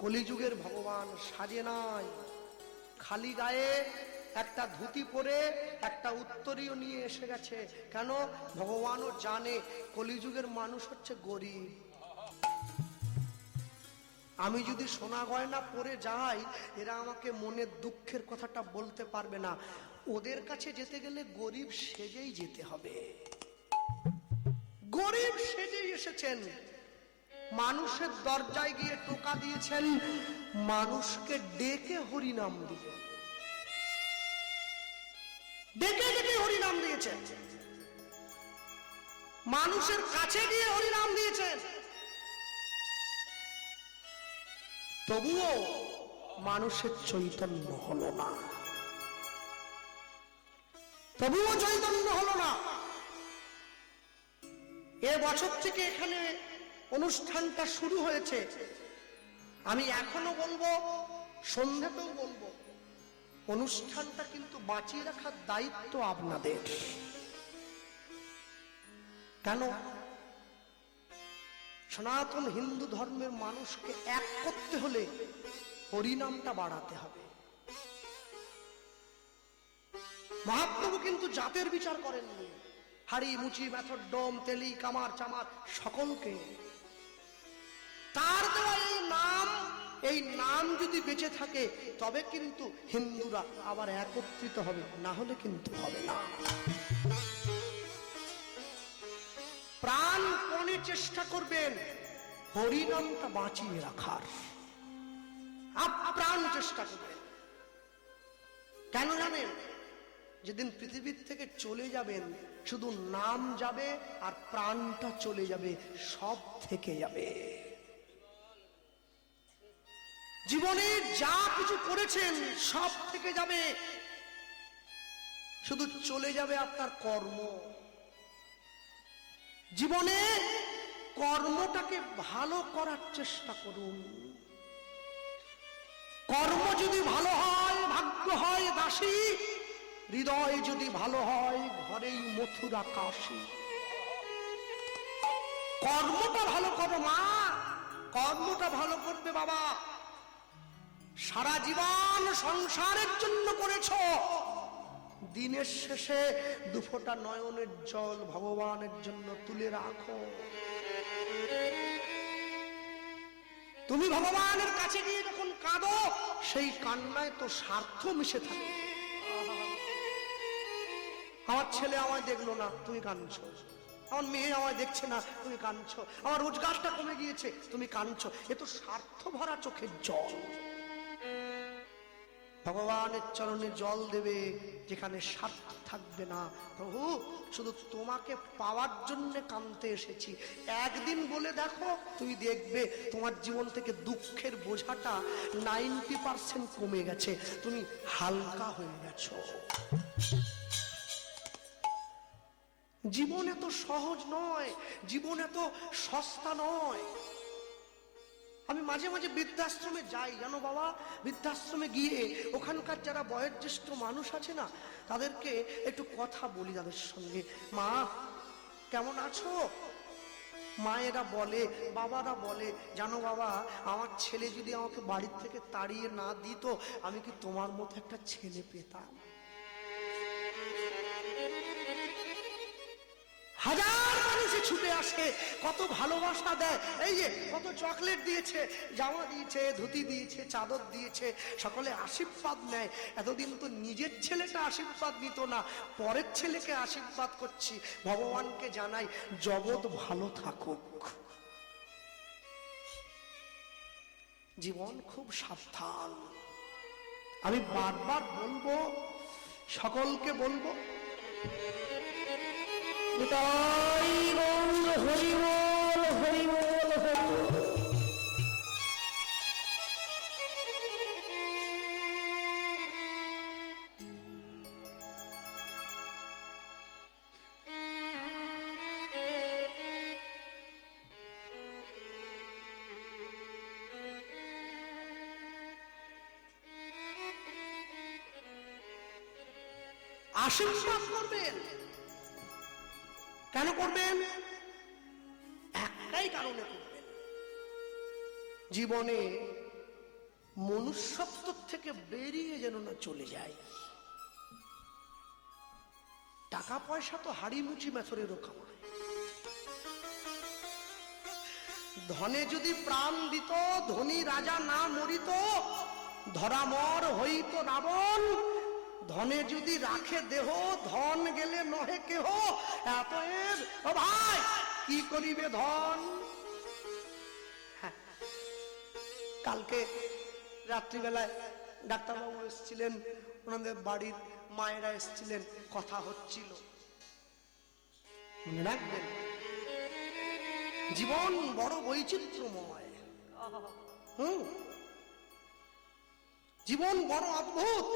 কলিযুগের ভগবান সাজে নাই, খালি গায়ে একটা ধুতি পরে একটা উত্তরীয় নিয়ে এসে গেছে। কেন? ভগবানও জানে কলিযুগের মানুষ হচ্ছে গরিব। আমি যদি সোনা গয়না পরে যাই, এরা আমাকে মনের দুঃখের কথাটা বলতে পারবে না। ওদের কাছে যেতে গেলে গরিব সেজেই যেতে হবে। গরিব সেজেই এসেছেন, মানুষের দরজায় গিয়ে টোকা দিয়েছেন, মানুষকে ডেকে হরিনাম দিলেন, ডেকে ডেকে হরিনাম দিয়েছেন, মানুষের কাছে গিয়ে হরিনাম দিয়েছেন। তবুও মানুষের চৈতন্য হলো না, তবুও চৈতন্য হলো না। এ বছর থেকে এখানে অনুষ্ঠানটা শুরু হয়েছে। আমি এখনো বলবো, সন্ধ্যাতেও বলবো, অনুষ্ঠানটা কিন্তু বাঁচিয়ে রাখার দায়িত্ব আপনাদের। কেন? সনাতন হিন্দু ধর্মের মানুষকে এক করতে হলে হরিনামটা বাড়াতে হবে। মহাপ্রভু কিন্তু জাতের বিচার করেননি, হাড়ি মুচি মেথর ডোম তেলি কামার চামার সকলকে তার দেওয়া এই নাম যদি বেঁচে থাকে তবে কিন্তু হিন্দুরা আবার একত্রিত হবে, না হলে কিন্তু হবে না। প্রাণপণে চেষ্টা করবেন হরিনামটা বাঁচিয়ে রাখার, আপ্রাণ চেষ্টা করবেন। কেন জানেন? যেদিন পৃথিবীর থেকে চলে যাবেন, শুধু নাম যাবে আর প্রাণটা চলে যাবে, সব থেকে যাবে। জীবনে যা কিছু করেছেন সব থেকে যাবে, শুধু চলে যাবে আপনার কর্ম। জীবনে কর্মটাকে ভালো করার চেষ্টা করুন। কর্ম যদি ভালো হয়, ভাগ্য হয় দাসী, হৃদয় যদি ভালো হয়, ঘরেই মথুরা কাশী। কর্মটা ভালো করো মা, কর্মটা ভালো করবে বাবা। সারা জীবন সংসারের জন্য করেছো, দিনের শেষে দুফোঁটা নয়নের জল ভগবানের জন্য তুলে রাখো। তুমি ভগবানের কাছে গিয়ে যখন কাঁদো, সেই কান্নায় তো স্বার্থ মিশে থাকে। আমার ছেলে আমায় দেখলো না, তুমি কাঁদছো। আমার মেয়ে আমায় দেখছে না, তুমি কাঁদছো। আমার রোজগারটা কমে গিয়েছে, তুমি কাঁদছো। এ তো স্বার্থ ভরা চোখের জল। ভগবানের চরণে জল দেবে যেখানে স্বার্থ থাকবে না। প্রভু, শুধু তোমাকে পাওয়ার জন্য কাঁদতে এসেছি। একদিন বলে দেখো, তুমি দেখবে তোমার জীবন থেকে দুঃখের বোঝাটা 90% কমে গেছে, তুমি হালকা হয়ে গেছো। জীবন এত সহজ নয়, জীবন এত সস্তা নয়। আমি মাঝে মাঝে বৃদ্ধাশ্রমে যাই, জানো বাবা। বৃদ্ধাশ্রমে গিয়ে ওখানকার যারা বয়োজ্যেষ্ঠ মানুষ আছে না, তাদেরকে একটু কথা বলি তাদের সঙ্গে। মা কেমন আছো? মায়েরা বলে, বাবারা বলে, জানো বাবা, আমার ছেলে যদি আমাকে বাড়ির থেকে তাড়িয়ে না দিত, আমি কি তোমার মতো একটা ছেলে পেতাম? হাজার মানুষে ছুটে আসে, কত ভালোবাসা দেয়। এই যে কত চকলেট দিয়েছে, জামা দিয়েছে, ধুতি দিয়েছে, চাদর দিয়েছে, সকলে আশীর্বাদ নেয়। এতদিন তো নিজের ছেলেটা আশীর্বাদ নিত না, পরের ছেলেকে আশীর্বাদ করছি। ভগবানকে জানাই জগৎ ভালো থাকুক। জীবন খুব সাবধান। আমি বারবার বলবো, সকলকে বলবো, তাই গৌর হরি বল, হরি বল, হরি বল। আশীর্বাদ করবেন। কেন করবেন? একটাই কারণে করবেন, জীবনে মনুষ্যত্ব থেকে বেরিয়ে যেন না চলে যায়। টাকা পয়সা তো হাড়ি মুচি মেথরেরও কামায়। ধনে যদি প্রাণ দিত, ধনী রাজা না মরিত, ধরামর হইত রাবণ। ধনে যদি রাখে দেহ, ধন গেলে নহে কেহ। এতএব ও ভাই, কি করিবে ধন? হ্যাঁ, কালকে রাত্রিবেলায় ডাক্তারবাবু এসেছিলেন, ওনাদের বাড়ির মায়েরা এসেছিলেন, কথা হচ্ছিল। মনে রাখবেন, জীবন বড় বৈচিত্র্যময়। জীবন বড় অদ্ভুত।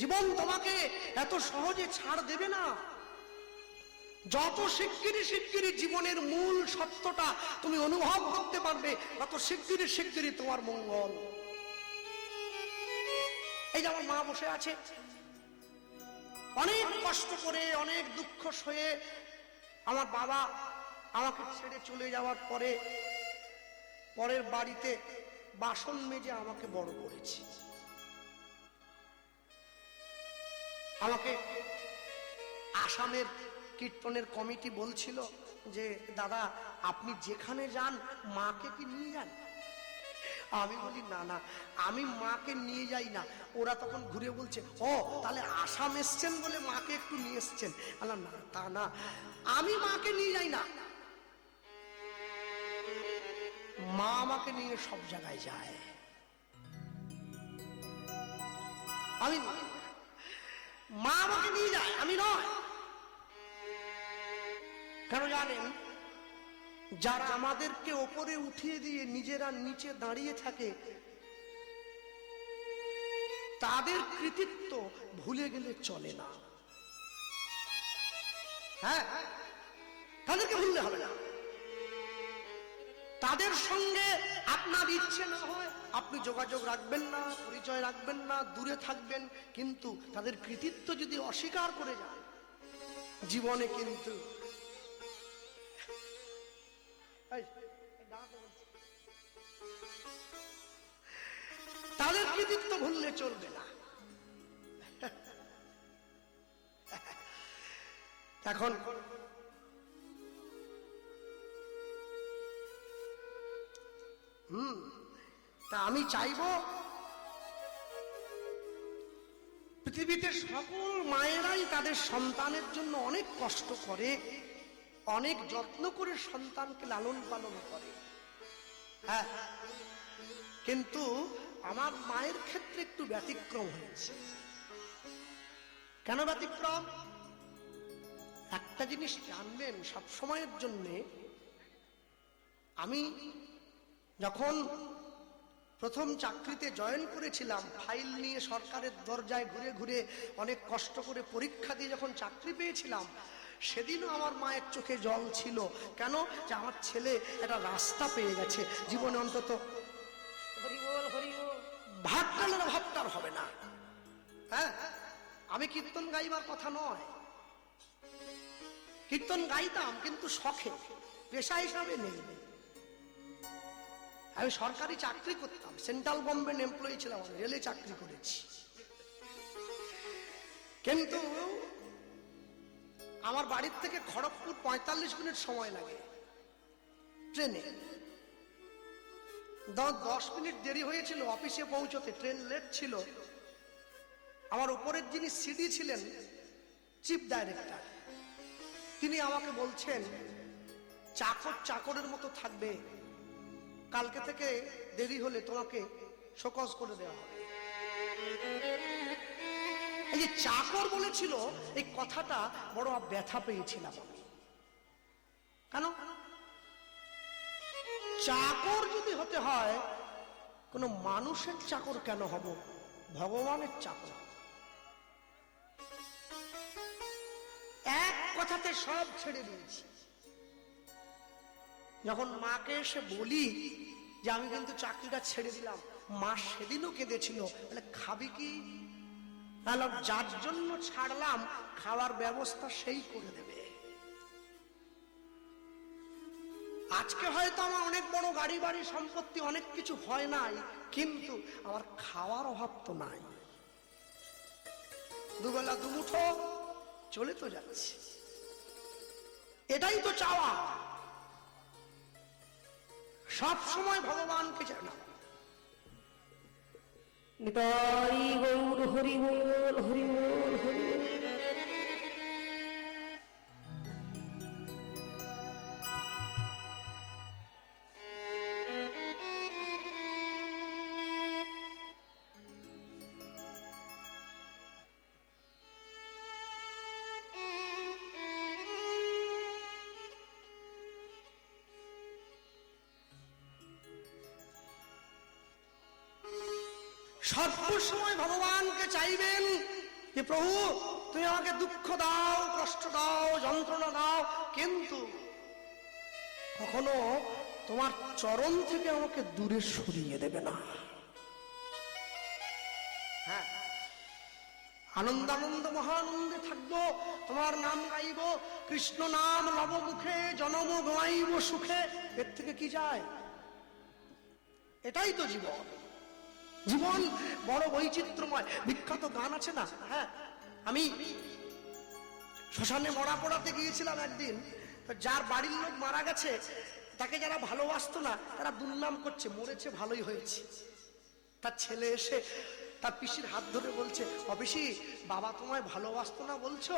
জীবন তোমাকে এত সহজে ছাড় দেবে না। যত শিগগিরই জীবনের মূল সত্যটা তুমি অনুভব করতে পারবে, তত শিগগিরই তোমার মঙ্গল। এই যে আমার মা বসে আছে, অনেক কষ্ট করে, অনেক দুঃখ সয়ে আমার বাবা আমাকে ছেড়ে চলে যাওয়ার পরে পরের বাড়িতে বাসন মেজে আমাকে বড় করেছে। আমাকে আসামের কীর্তনের কমিটি বলছিল যে দাদা, আপনি যেখানে যান মাকে কি নিয়ে যান? আমি বলি না না, আমি মাকে নিয়ে যাই না। ওরা তখন ঘুরে বলছে, ও তাহলে আসাম এসছেন বলে মাকে একটু নিয়ে এসছেন। আল্লাহ না, তা না, আমি মাকে নিয়ে যাই না, মা আমাকে নিয়ে সব জায়গায় যায়। আমি মা আমাকে নিয়ে যায়, আমি নয়। কেন জানেন? যারা আমাদেরকে ওপরে উঠিয়ে দিয়ে নিজেরা নিচে দাঁড়িয়ে থাকে, তাদের কৃতিত্ব ভুলে গেলে চলে না। হ্যাঁ, তাদেরকে ভুললে হবে না। তাদের সঙ্গে আপনার ইচ্ছে না হয় আপনি যোগাযোগ রাখবেন না, পরিচয় রাখবেন না, দূরে থাকবেন, কিন্তু তাদের কৃতিত্ব যদি অস্বীকার করে যান, জীবনে কিন্তু তাদের কৃতিত্ব ভুললে চলবে না। এখন তা আমি চাইবো পৃথিবীতে সকল মায়েরাই তাদের সন্তানের জন্য অনেক কষ্ট করে, অনেক যত্ন করে সন্তানকে লালন পালন করে। হ্যাঁ, কিন্তু আমার মায়ের ক্ষেত্রে একটু ব্যতিক্রম হয়েছে। কেন ব্যতিক্রম? একটা জিনিস জানবেন সব সময়ের জন্যে, আমি যখন প্রথম চাকরিতে জয়েন করেছিলাম, ফাইল নিয়ে সরকারের দরজায় ঘুরে ঘুরে অনেক কষ্ট করে পরীক্ষা দিয়ে যখন চাকরি পেয়েছিলাম, সেদিনও আমার মায়ের চোখে জল ছিল। কেন? যে আমার ছেলে একটা রাস্তা পেয়ে গেছে জীবনে, অন্তত ভাবটালের ভাবটার হবে না। হ্যাঁ, আমি কীর্তন গাইবার কথা নয়, কীর্তন গাইতাম কিন্তু শখে, পেশা হিসাবে নেই। আমি সরকারি চাকরি করতাম, সেন্ট্রাল গভর্নমেন্ট এমপ্লয়ি ছিলাম, রেলে চাকরি করেছি। কিন্তু আমার বাড়ির থেকে খড়গপুর 45 মিনিট সময় লাগে ট্রেনে। 10 মিনিট দেরি হয়েছিল অফিসে পৌঁছতে, ট্রেন লেট ছিল। আমার উপরের যিনি সিডি ছিলেন, চিফ ডাইরেক্টর, তিনি আমাকে বলছেন, চাকরের মতো থাকবে, কালকে থেকে দেরি হলে তোমাকে শোকজ করে দেওয়া হবে। এই যে চাকর বলেছিল, এই কথাটা বড় ব্যথা পেয়েছিলাম আমি। কেন? চাকর যদি হতে হয়, কোন মানুষের চাকর কেন হব? ভগবানের চাকর। এক কথাতে সব ছেড়ে দিয়েছি। যখন মাকে এসে বলি যে আমি কিন্তু চাকরিটা ছেড়ে দিলাম, মা সেদিনও কেঁদেছিল, বলে খাবি কি? হ্যালো, যার জন্য ছাড়লাম খাওয়ার ব্যবস্থা সেই করে দেবে। আজকে হয়তো আমার অনেক বড় গাড়ি বাড়ি সম্পত্তি অনেক কিছু হয় নাই, কিন্তু আমার খাওয়ার অভাব তো নাই। দুবেলা দুমুঠো চলে তো যাচ্ছে, এটাই তো চাওয়া। সব সময় ভগবানকে জানা। নিতাই গৌর হরি বল হরি বল হরি বল। সর্বসময় ভগবানকে চাইবেন যে প্রভু তুমি আমাকে দুঃখ দাও, কষ্ট দাও, যন্ত্রণা দাও, কিন্তু কখনো তোমার চরণ থেকে আমাকে দূরে সরিয়ে দেবে না। হ্যাঁ, আনন্দ আনন্দ মহানন্দে থাকবো, তোমার নাম গাইব, কৃষ্ণ নাম নবমুখে জনম গাইব সুখে। এর থেকে কি যায়? এটাই তো জীবন। জীবন বড় বৈচিত্র্যময়। বিখ্যাত গান আছে না? হ্যাঁ, আমি শ্মশানে মরা পড়াতে গিয়েছিলাম একদিন। তো যার বাড়ির লোক মারা গেছে তাকে যারা ভালোবাসতো না তারা দুর্নাম করছে, মরেছে ভালোই হয়েছে। তার ছেলে এসে তার পিসির হাত ধরে বলছে, অপিসি বাবা তোমায় ভালোবাসতো না বলছো,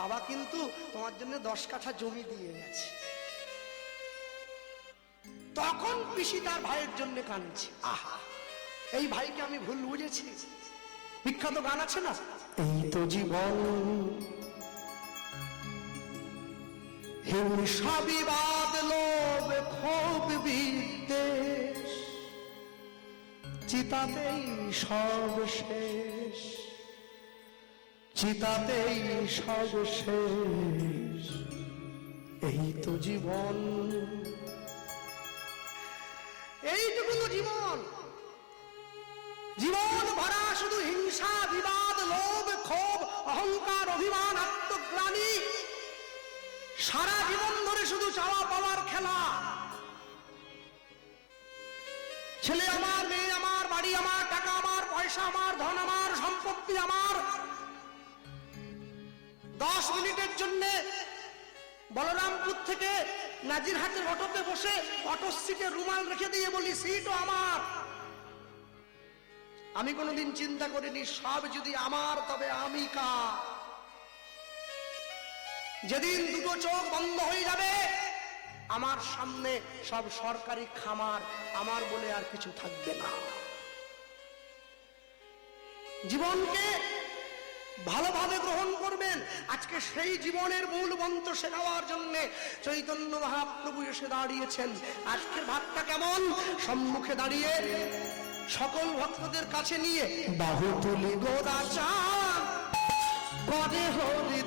বাবা কিন্তু তোমার জন্য 10 কাঠা জমি দিয়ে গেছে। তখন পিসি তার ভাইয়ের জন্য কাঁদছে। আহা, এই ভাইকে আমি ভুল বুঝেছি। বিখ্যাত গান আছে না, এই তো জীবন হিংসা বিবাদ লোভ ক্ষোভ বিদ্বেষ, চিতাতেই সব শেষ, চিতাতেই সব শেষ, এই তো জীবন। এইটুকু তো জীবন। জীবন ভরা শুধু হিংসা বিবাদ লোভ ক্ষোভ অহংকার অভিমান আত্মগ্লানি, সারা জীবন ধরে শুধু চাওয়া পাওয়ার খেলা। ছেলে আমার, মেয়ে আমার, বাড়ি আমার, টাকা আমার, পয়সা আমার, ধন আমার, সম্পত্তি আমার। 10 মিনিটের জন্য বলরামপুর থেকে নাজিরহাটের অটোতে বসে অটোর সিটে রুমাল রেখে দিয়ে বলি সিটও আমার। আমি কোনোদিন চিন্তা করিনি সব যদি আমার তবে আমি কার। যেদিন দুটো চোখ বন্ধ হয়ে যাবে আমার সামনে সব সরকারি খামার, আমার বলে আর কিছু থাকবে না। জীবনকে ভালোভাবে গ্রহণ করবেন। আজকে সেই জীবনের মূল মন্ত্র শেখাবার জন্য চৈতন্য মহাপ্রভু এসে দাঁড়িয়েছেন। আজকের ভাতটা কেমন? সম্মুখে দাঁড়িয়ে সকল ভক্তদের কাছে নিয়ে বাহু তুলি গোদাচার করে হরি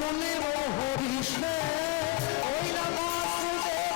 মনে হরিষে ওই না বাসুদেব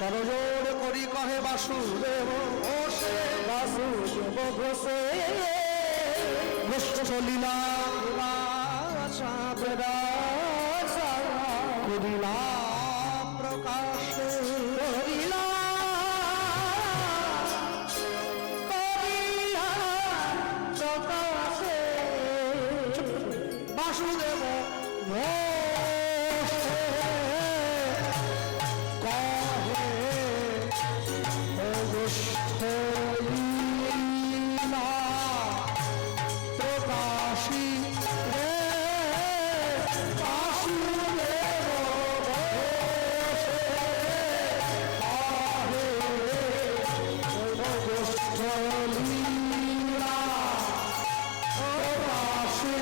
করজোড় করি কহে বাসুদেব ঘোষে, বাসুদেব ঘোষে ঘোষ লীলা চাঁদরা করিলা প্রকাশে, করিলা করিলা প্রকাশে বাসুদেব ঘোষে কহে গোষ্ঠ লীলা প্রকাশী রে বাসুদেব ঘোষে কহে গোষ্ঠ লীলা প্রকাশী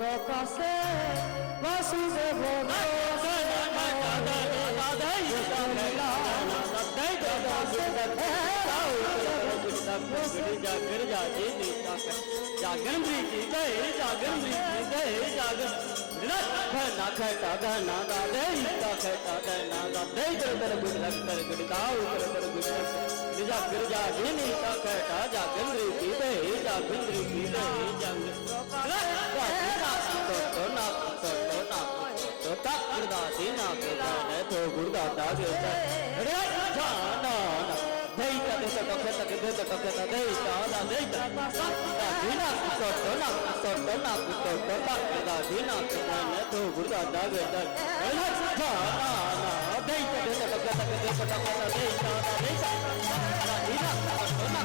প্রকাশে বাসুদেব जागरण प्रीति जय जागरण प्रीति जय जागरण नाथ टागा नादा दे नाथ टागा नादा दे कर गुड लग कर गुड दाऊ कर गुड निजा गिर जा नी नाथ टा जागरण प्रीति जय जागरण प्रीति जय जागरण तो तक गुरदासी ना गुरदाने तो गुरदाता गिरदा रे जाना दे तक तक तक दे तक तक दे जाना दे दीना तो ना तो तक गुरदासी ना गुरदाने तो गुरदाता गिरदा रे जाना दे तक तक दे जाना दे दीना तो ना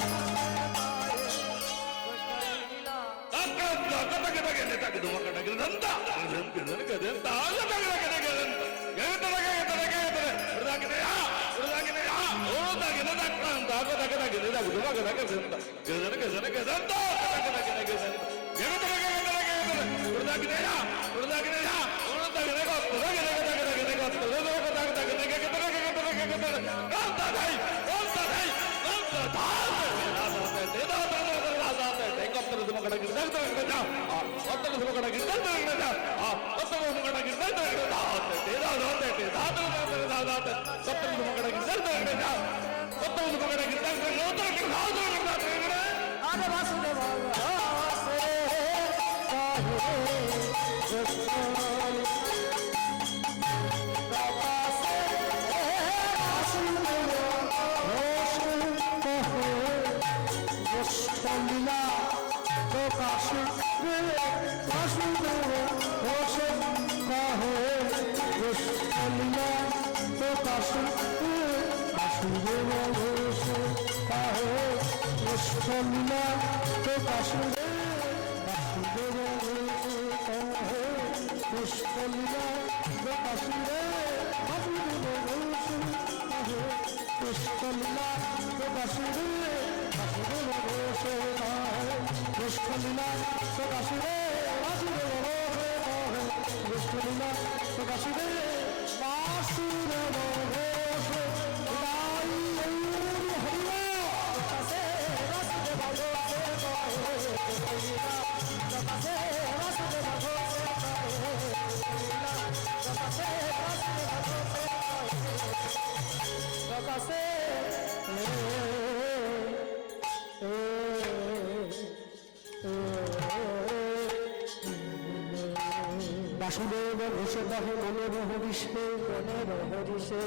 বাসুদেব ঘোষে দহে মনের হরিষে মনের হরিষে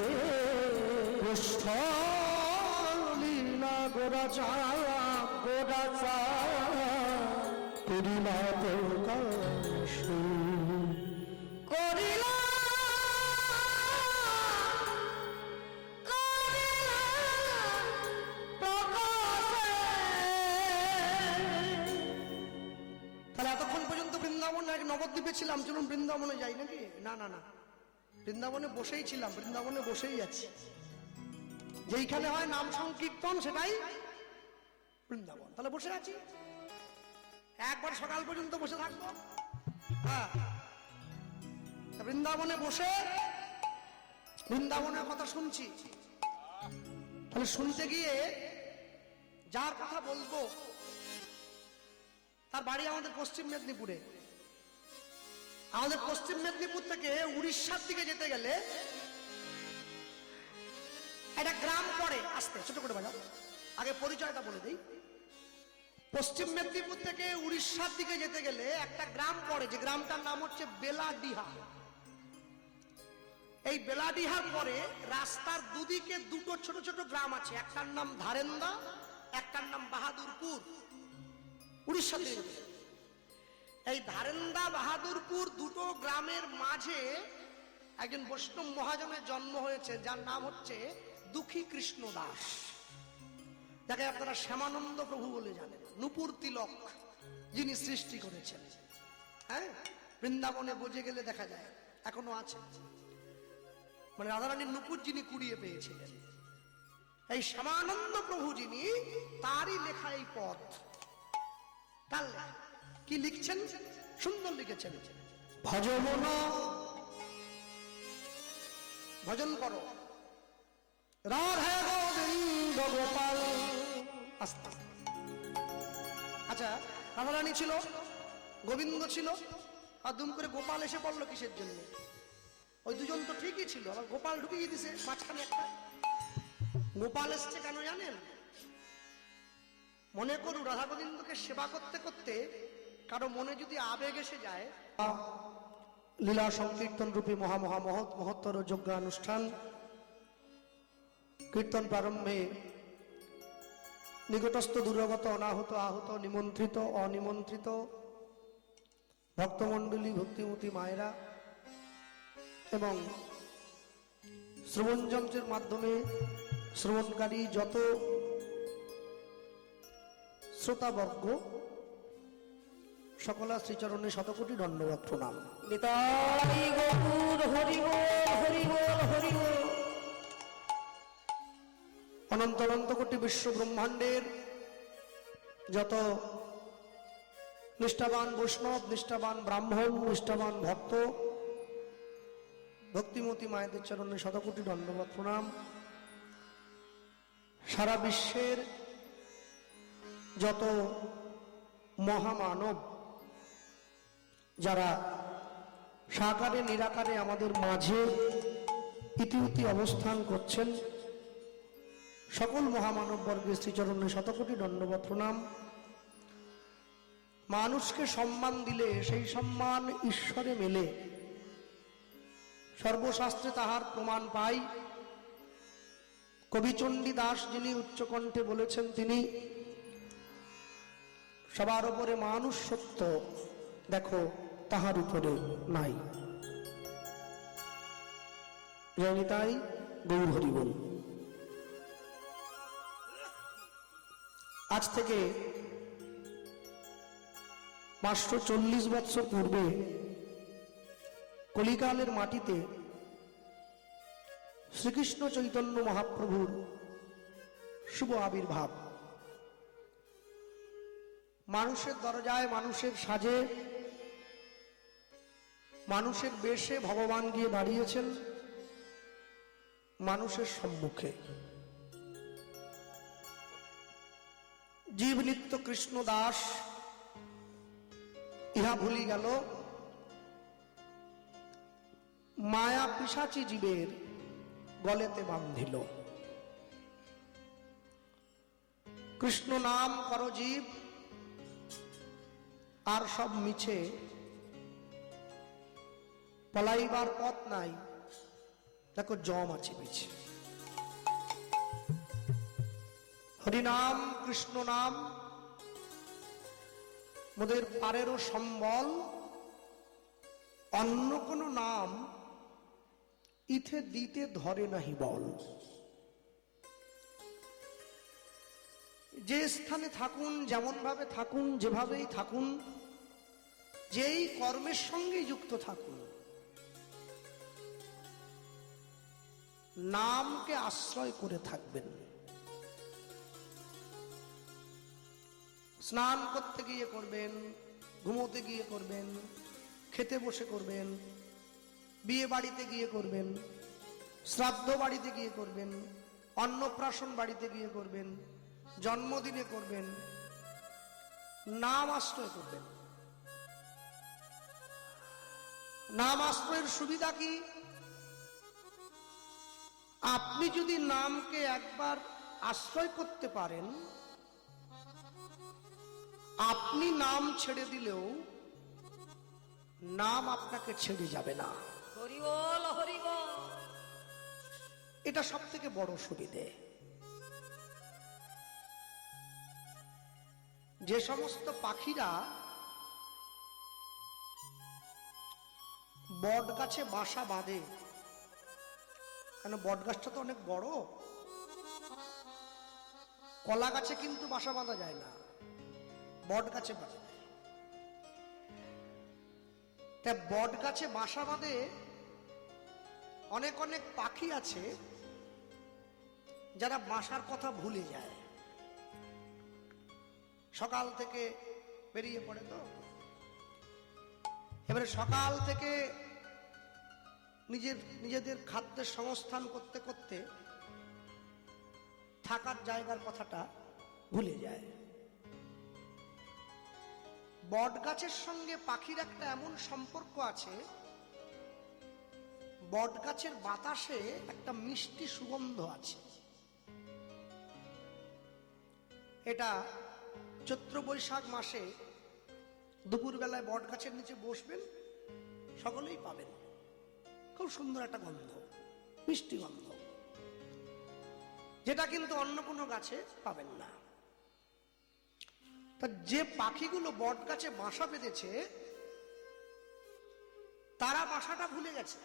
গোষ্ঠ লীলা রাজা গো রাজা করিলা প্রকাশ করিলা তাহলে এতক্ষণ পর্যন্ত বৃন্দাবন এক নবদ্বীপে ছিলাম, চলুন বৃন্দাবনে যাই নাকি? না না না, বৃন্দাবনে বসেই ছিলাম, বৃন্দাবনে বসেই আছি। যেইখানে হয় নাম সংকীর্তন সেটাই বৃন্দাবন। তাহলে বসে আছি, একবার সকাল পর্যন্ত বসে থাকবো। হ্যাঁ, বৃন্দাবনে বসে বৃন্দাবনের কথা শুনছি। তাহলে শুনতে গিয়ে যার কথা বলবো তার বাড়ি আমাদের পশ্চিম মেদিনীপুরে। আমাদের পশ্চিম মেদিনীপুর থেকে উড়িষ্যার দিকে যেতে গেলে একটা গ্রাম পড়ে, আসতে ছোট করে বাজাও, আগে পরিচয়টা বলে দিই। পশ্চিম মেদিনীপুর থেকে উড়িষ্যার দিকে যেতে গেলে একটা গ্রাম পড়ে, যে গ্রামটার নাম হচ্ছে বেলাডিহা। এই বেলাডিহার পরে রাস্তার দুদিকে দুটো ছোট ছোট গ্রাম আছে, একটার নাম ধারেন্দা, একটার নাম বাহাদুরপুর। উড়িষ্যা থেকে এই ধারেন্দা বাহাদুরপুর দুটো গ্রামের মাঝে একজন বৈষ্ণব মহাজনের জন্ম হয়েছে, যার নাম হচ্ছে দুঃখী কৃষ্ণ দাস, যাকে আপনারা শ্যামানন্দ প্রভু বলে জানেন। নূপুর তিলক যিনি সৃষ্টি করেছেন। হ্যাঁ, বৃন্দাবনে বজে গেলে দেখা যায় এখনো আছে, মানে রাধারানীর নূপুর যিনি কুড়িয়ে পেয়েছিলেন, এই শ্যামানন্দ প্রভু যিনি, তারই লেখা এই পথ। তার কি লিখছেন? সুন্দর লিখেছেন, ভজমন ভজন করো রাধা গোবিন্দ গোপাল। আস্তে আস্তে। আচ্ছা, রাধারানী ছিল, গোবিন্দ ছিল, আর দুম করে গোপাল এসে পড়লো কিসের জন্য? ওই দুজন তো ঠিকই ছিল, আবার গোপাল ঢুকিয়ে দিছে মাঝখানে একটা। গোপাল এসছে কেন জানেন? মনে করুন রাধা গোবিন্দকে সেবা করতে করতে কারো মনে যদি আবেগ এসে যায়, লীলা সংকীর্তন রূপী মহত্তর যজ্ঞানুষ্ঠান কীর্তন প্রারম্ভে নিকটস্থ দূরগত অনাহত আহত নিমন্ত্রিত অনিমন্ত্রিত ভক্তমণ্ডলী ভক্তিমতী মায়েরা এবং শ্রবণ যন্ত্রের মাধ্যমে শ্রবণকারী যত শ্রোতাবর্গ সকলা শ্রীচরণে শতকোটি দণ্ডবত প্রণাম। নিতাই গৌর হরি বল হরি বল হরি বল। অনন্ত অনন্ত কোটি বিশ্ব ব্রহ্মাণ্ডের যত নিষ্ঠাবান বৈষ্ণব, নিষ্ঠাবান ব্রাহ্মণ, নিষ্ঠাবান ভক্ত, ভক্তিমতী মায়েদের চরণে শতকোটি দণ্ডবত প্রণাম। সারা বিশ্বের যত মহামানব যারা সাকারে নিরাকারে আমাদের মাঝে ইতিউতি অবস্থান করছেন, সকল মহামানব বর্গের শ্রীচরণে শতকোটি দণ্ডবত প্রণাম। মানুষকে সম্মান দিলে সেই সম্মান ঈশ্বরে মেলে, সর্বশাস্ত্রে তাহার প্রমাণ পাই। কবিচণ্ডী দাস যিনি উচ্চকণ্ঠে বলেছেন, তিনি সবার উপরে মানুষ সত্য, দেখো তাহার উপরে নাই। জয়নিতাই গৌর হরি বল। আজ থেকে 540 বৎসর পূর্বে কলিকালের মাটিতে শ্রীকৃষ্ণ চৈতন্য মহাপ্রভুর শুভ আবির্ভাব। মানুষের দরজায়, মানুষের সাজে, মানুষের বেশে ভগবান গিয়ে দাঁড়িয়েছেন মানুষের সম্মুখে। জীব নিত্য কৃষ্ণ দাস ইহা ভুলি গেল, মায়া পিশাচি জীবের গলেতে বান্ধিল। কৃষ্ণ নাম করো জীব, আর সব মিছে, পলাইবার পথ নাই, দেখো জম আছে পিছে। হরিনাম কৃষ্ণ নাম মোদের পারেরও সম্বল, অন্য কোন নাম ইথে দিতে ধরে নাহি বল। যে স্থানে থাকুন, যেমন ভাবে থাকুন, যেভাবেই থাকুন, যেই কর্মের সঙ্গে যুক্ত থাকুন, নামকে আশ্রয় করে থাকবেন। স্নান করতে গিয়ে করবেন, ঘুমোতে গিয়ে করবেন, খেতে বসে করবেন, বিয়ে বাড়িতে গিয়ে করবেন, শ্রাদ্ধ বাড়িতে গিয়ে করবেন, অন্নপ্রাশন বাড়িতে গিয়ে করবেন, জন্মদিনে করবেন, নাম আশ্রয় করবেন। নাম আশ্রয়ের সুবিধা কি? আপনি যদি নামকে একবার আশ্রয় করতে পারেন, আপনি নাম ছেড়ে দিলেও নাম আপনাকে ছেড়ে যাবে না। হরি বল হরি বল। এটা সব থেকে বড় সুবিধে। যে সমস্ত পাখিরা বট গাছে বাসা বাঁধে, কারণ বট গাছটা তো অনেক বড়, কলা গাছে কিন্তু বাসা বাঁধা যায় না, বট গাছে বাঁধে। তা বট গাছে বাসা বাঁধে অনেক অনেক পাখি আছে যারা বাসার কথা ভুলে যায়। সকাল থেকে বেরিয়ে পড়ে, তো এবারে সকাল থেকে নিজেদের খাদ্যের সংস্থান করতে করতে থাকার জায়গার কথাটা ভুলে যায়। বট গাছের সঙ্গে পাখির একটা এমন সম্পর্ক আছে, বট গাছের বাতাসে একটা মিষ্টি সুগন্ধ আছে। এটা চৈত্র বৈশাখ মাসে দুপুরবেলায় বট গাছের নিচে বসবেন, সকলেই পাবেন। খুব সুন্দর একটা গন্ধ, মিষ্টি গন্ধ, যেটা কিন্তু অন্য কোনো গাছে পাবেন না। তা যে পাখিগুলো বট গাছে বাসা বেঁধেছে, তারা বাসাটা ভুলে গেছে,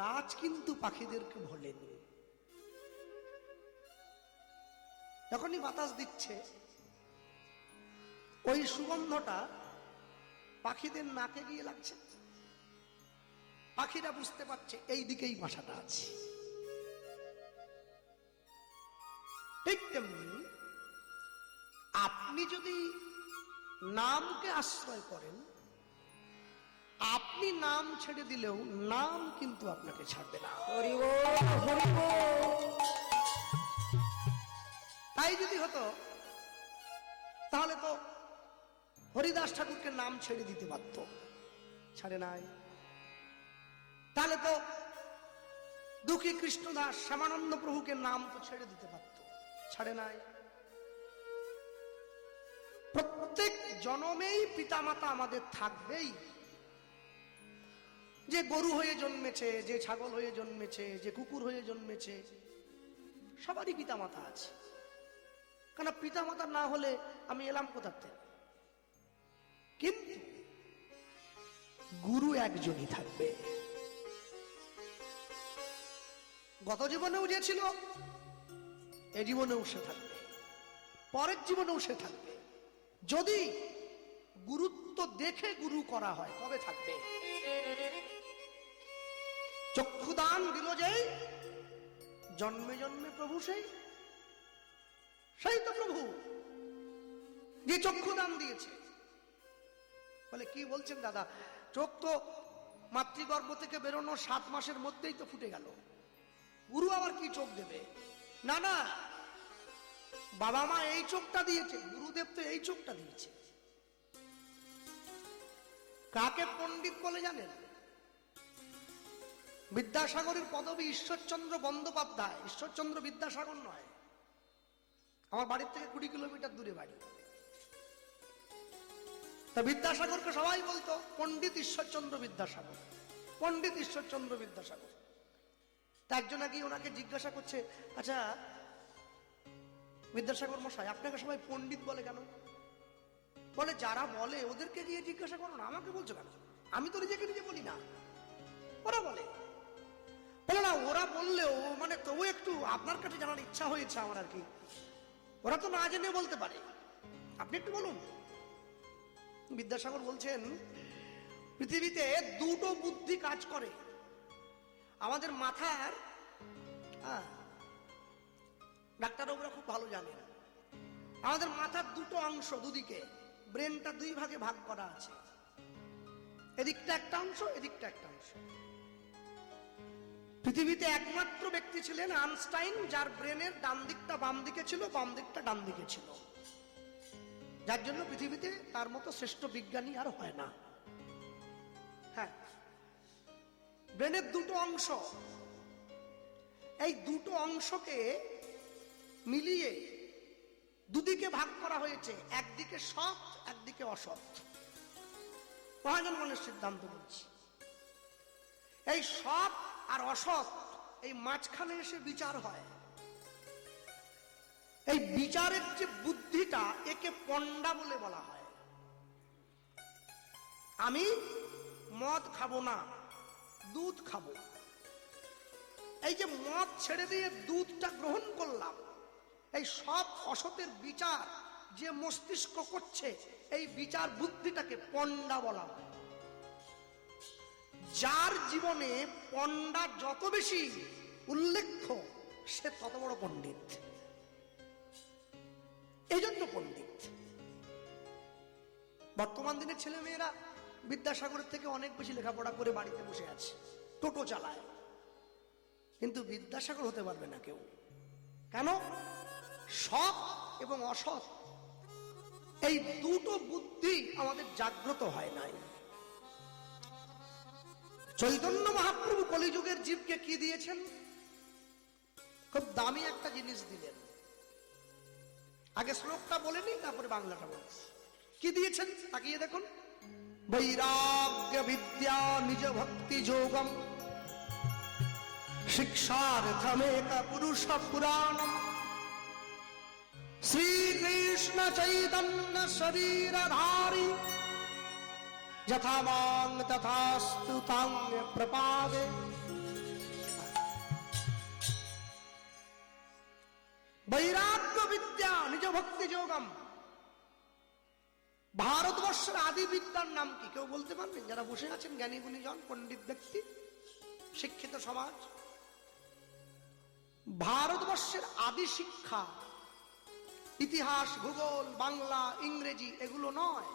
গাছ কিন্তু পাখিদেরকে ভোলেনি। যখনই বাতাস দিচ্ছে, ওই সুগন্ধটা পাখিদের নাকে গিয়ে লাগছে, পাখিরা বুঝতে পারছে এই দিকেই বাসাটা আছে। ঠিক তেমনি আপনি যদি নামকে আশ্রয় করেন, আপনি নাম ছেড়ে দিলেও নাম কিন্তু আপনাকে ছাড়বে না। হরি বল হরি বল। তাই যদি হতো তাহলে তো হরিদাস ঠাকুরকে নাম ছেড়ে দিতে পারত, ছাড়ে নাই। তাহলে তো দুঃখী কৃষ্ণদাস শ্যামানন্দ প্রভুকে নাম তো ছেড়ে দিতে পারত, ছাড়ে নাই। প্রত্যেক জনমেই পিতামাতা আমাদের থাকবেই। যে গরু হয়ে জন্মেছে, যে ছাগল হয়ে জন্মেছে, যে কুকুর হয়ে জন্মেছে, সবারই পিতামাতা আছে। কেন পিতামাতা না হলে আমি এলাম কোথা থেকে? কিন্তু গুরু একজনই থাকবে। গত জীবনেও যে ছিল, এ জীবনেও সে থাকবে, পরের জীবনেও সে থাকবে। যদি গুরুত্ব দেখে গুরু করা হয় তবে থাকবে। চক্ষুদান দিল যেই, জন্মে জন্মে প্রভু সেই। সেই তো প্রভু যে চক্ষুদান দিয়েছে। বলে কি বলছেন দাদা, চোখ তো মাতৃগর্ভ থেকে বেরোনো 7 মাসের মধ্যেই তো ফুটে গেল, গুরু আবার কি চোখ দেবে? না না, বাবা মা এই চোখটা দিয়েছে, গুরুদেব তো এই চোখটা দিয়েছে। কাকে পণ্ডিত বলে জানেন? বিদ্যাসাগরের পদবী ঈশ্বরচন্দ্র বন্দ্যোপাধ্যায়। ঈশ্বরচন্দ্র বিদ্যাসাগর নয়। আমার বাড়ির থেকে 20 কিলোমিটার দূরে বাড়ি। তা বিদ্যাসাগরকে সবাই বলতো পণ্ডিত ঈশ্বরচন্দ্র বিদ্যাসাগর, পণ্ডিত ঈশ্বরচন্দ্র বিদ্যাসাগর। তা একজন আগে ওনাকে জিজ্ঞাসা করছে, আচ্ছা বিদ্যাসাগর মশাই, আপনাকে সবাই পণ্ডিত বলে কেন? বলে যারা বলে ওদেরকে গিয়ে জিজ্ঞাসা করো না, আমাকে বলছো কেন? আমি তো নিজেকে নিজে বলি না, ওরা বলে। বলে না, ওরা বললেও মানে তবু একটু আপনার কাছে জানার ইচ্ছা হয়েছে আমার আর কি। ওরা তো না জেনে বলতে পারে, আপনি একটু বলুন। বিদ্যাসাগর বলছেন পৃথিবীতে দুটো বুদ্ধি কাজ করে আমাদের মাথার। ডাক্তারবাবুরা খুব ভালো জানেন আমাদের মাথার দুটো অংশ, দুদিকে ব্রেনটা দুই ভাগে ভাগ করা আছে, এদিকটা একটা অংশ, এদিকটা একটা অংশ। পৃথিবীতে একমাত্র ব্যক্তি ছিলেন আইনস্টাইন, যার ব্রেনের ডান দিকটা বাম দিকে ছিল, বাম দিকটা ডান দিকে ছিল, যার জন্য পৃথিবীতে তার মতো শ্রেষ্ঠ বিজ্ঞানী আর হয় না। হ্যাঁ, ব্রেনের দুটো অংশ, এই দুটো অংশকে মিলিয়ে দুদিকে ভাগ করা হয়েছে, একদিকে সৎ, একদিকে অসৎ। মহাজনগণের সিদ্ধান্ত বলছি, এই সৎ আর অসৎ এই মাঝখানে এসে বিচার হয়। এই বিচারের যে বুদ্ধিটা, একে পণ্ডা বলে বলা হয়। আমি মদ খাবো না, দুধ খাবো, এই যে মদ ছেড়ে দিয়ে দুধটা গ্রহণ করলাম, এই সৎ অসতের বিচার যে মস্তিষ্ক করছে, এই বিচার বুদ্ধিটাকে পণ্ডা বলা হয়। যার জীবনে পণ্ডা যত বেশি উল্লেখ্য, সে তত বড় পণ্ডিত। এই জন্য পণ্ডিত। বর্তমান দিনের ছেলে মেয়েরা বিদ্যাসাগরের থেকে অনেক বেশি লেখাপড়া করে বাড়িতে বসে আছে, টোটো চালায়, কিন্তু বিদ্যাসাগর হতে পারবে না কেউ। কেন? সৎ এবং অসৎ এই দুটো বুদ্ধি আমাদের জাগ্রত হয় নাই। চৈতন্য মহাপ্রভু কলিযুগের জীবকে কি দিয়েছেন? খুব দামি একটা জিনিস দিলেন। আগে শ্লোকটা বলে নি, তারপরে বাংলাটা বলছি। কি দিয়েছেন তাকিয়ে দেখুন। বৈরাগ্য বিদ্যা নিজ ভক্তি যোগম শিক্ষার্থমেক পুরুষ পুরাণম শ্রীকৃষ্ণ চৈতন্য শরীরধারী যথা মাং তথাস্তু তাং প্রপাদে। বৈরাগ্য বিদ্যা নিজ ভক্তি যোগম। ভারতবর্ষের আদি বিদ্যার নাম কি কেউ বলতে পারবেন? যারা বসে আছেন জ্ঞানী গুণীজন, পণ্ডিত ব্যক্তি, শিক্ষিত সমাজ। ভারতবর্ষের আদি শিক্ষা ইতিহাস, ভূগোল, বাংলা, ইংরেজি এগুলো নয়।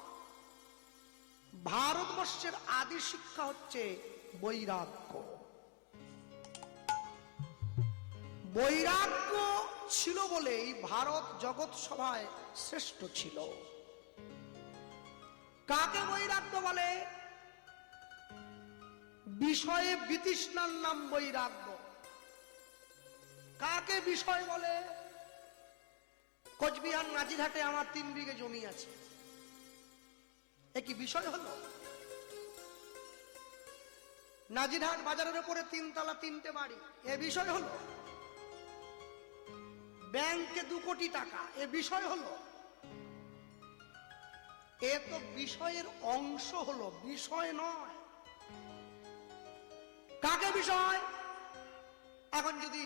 ভারতবর্ষের আদি শিক্ষা হচ্ছে বৈরাগ্য। বৈরাগ্য ছিল বলেই ভারত জগৎ সভায় শ্রেষ্ঠ ছিল। কাকে বৈরাগ্য বলে? বিষয়ে বিতৃষ্ণার নাম বৈরাগ্য। কাকে বিষয় বলে? কোচবিহার নাজিরহাটে আমার 3 বিঘে জমি আছে, এ কি বিষয় হলো? নাজিরহাট বাজারের উপরে 3 তলা 3টে বাড়ি, এ বিষয় হলো? ব্যাংকে 2 কোটি টাকা, এ বিষয় হলো? এ তো বিষয়ের অংশ হলো, বিষয় নয়। কাকে বিষয়? এখন যদি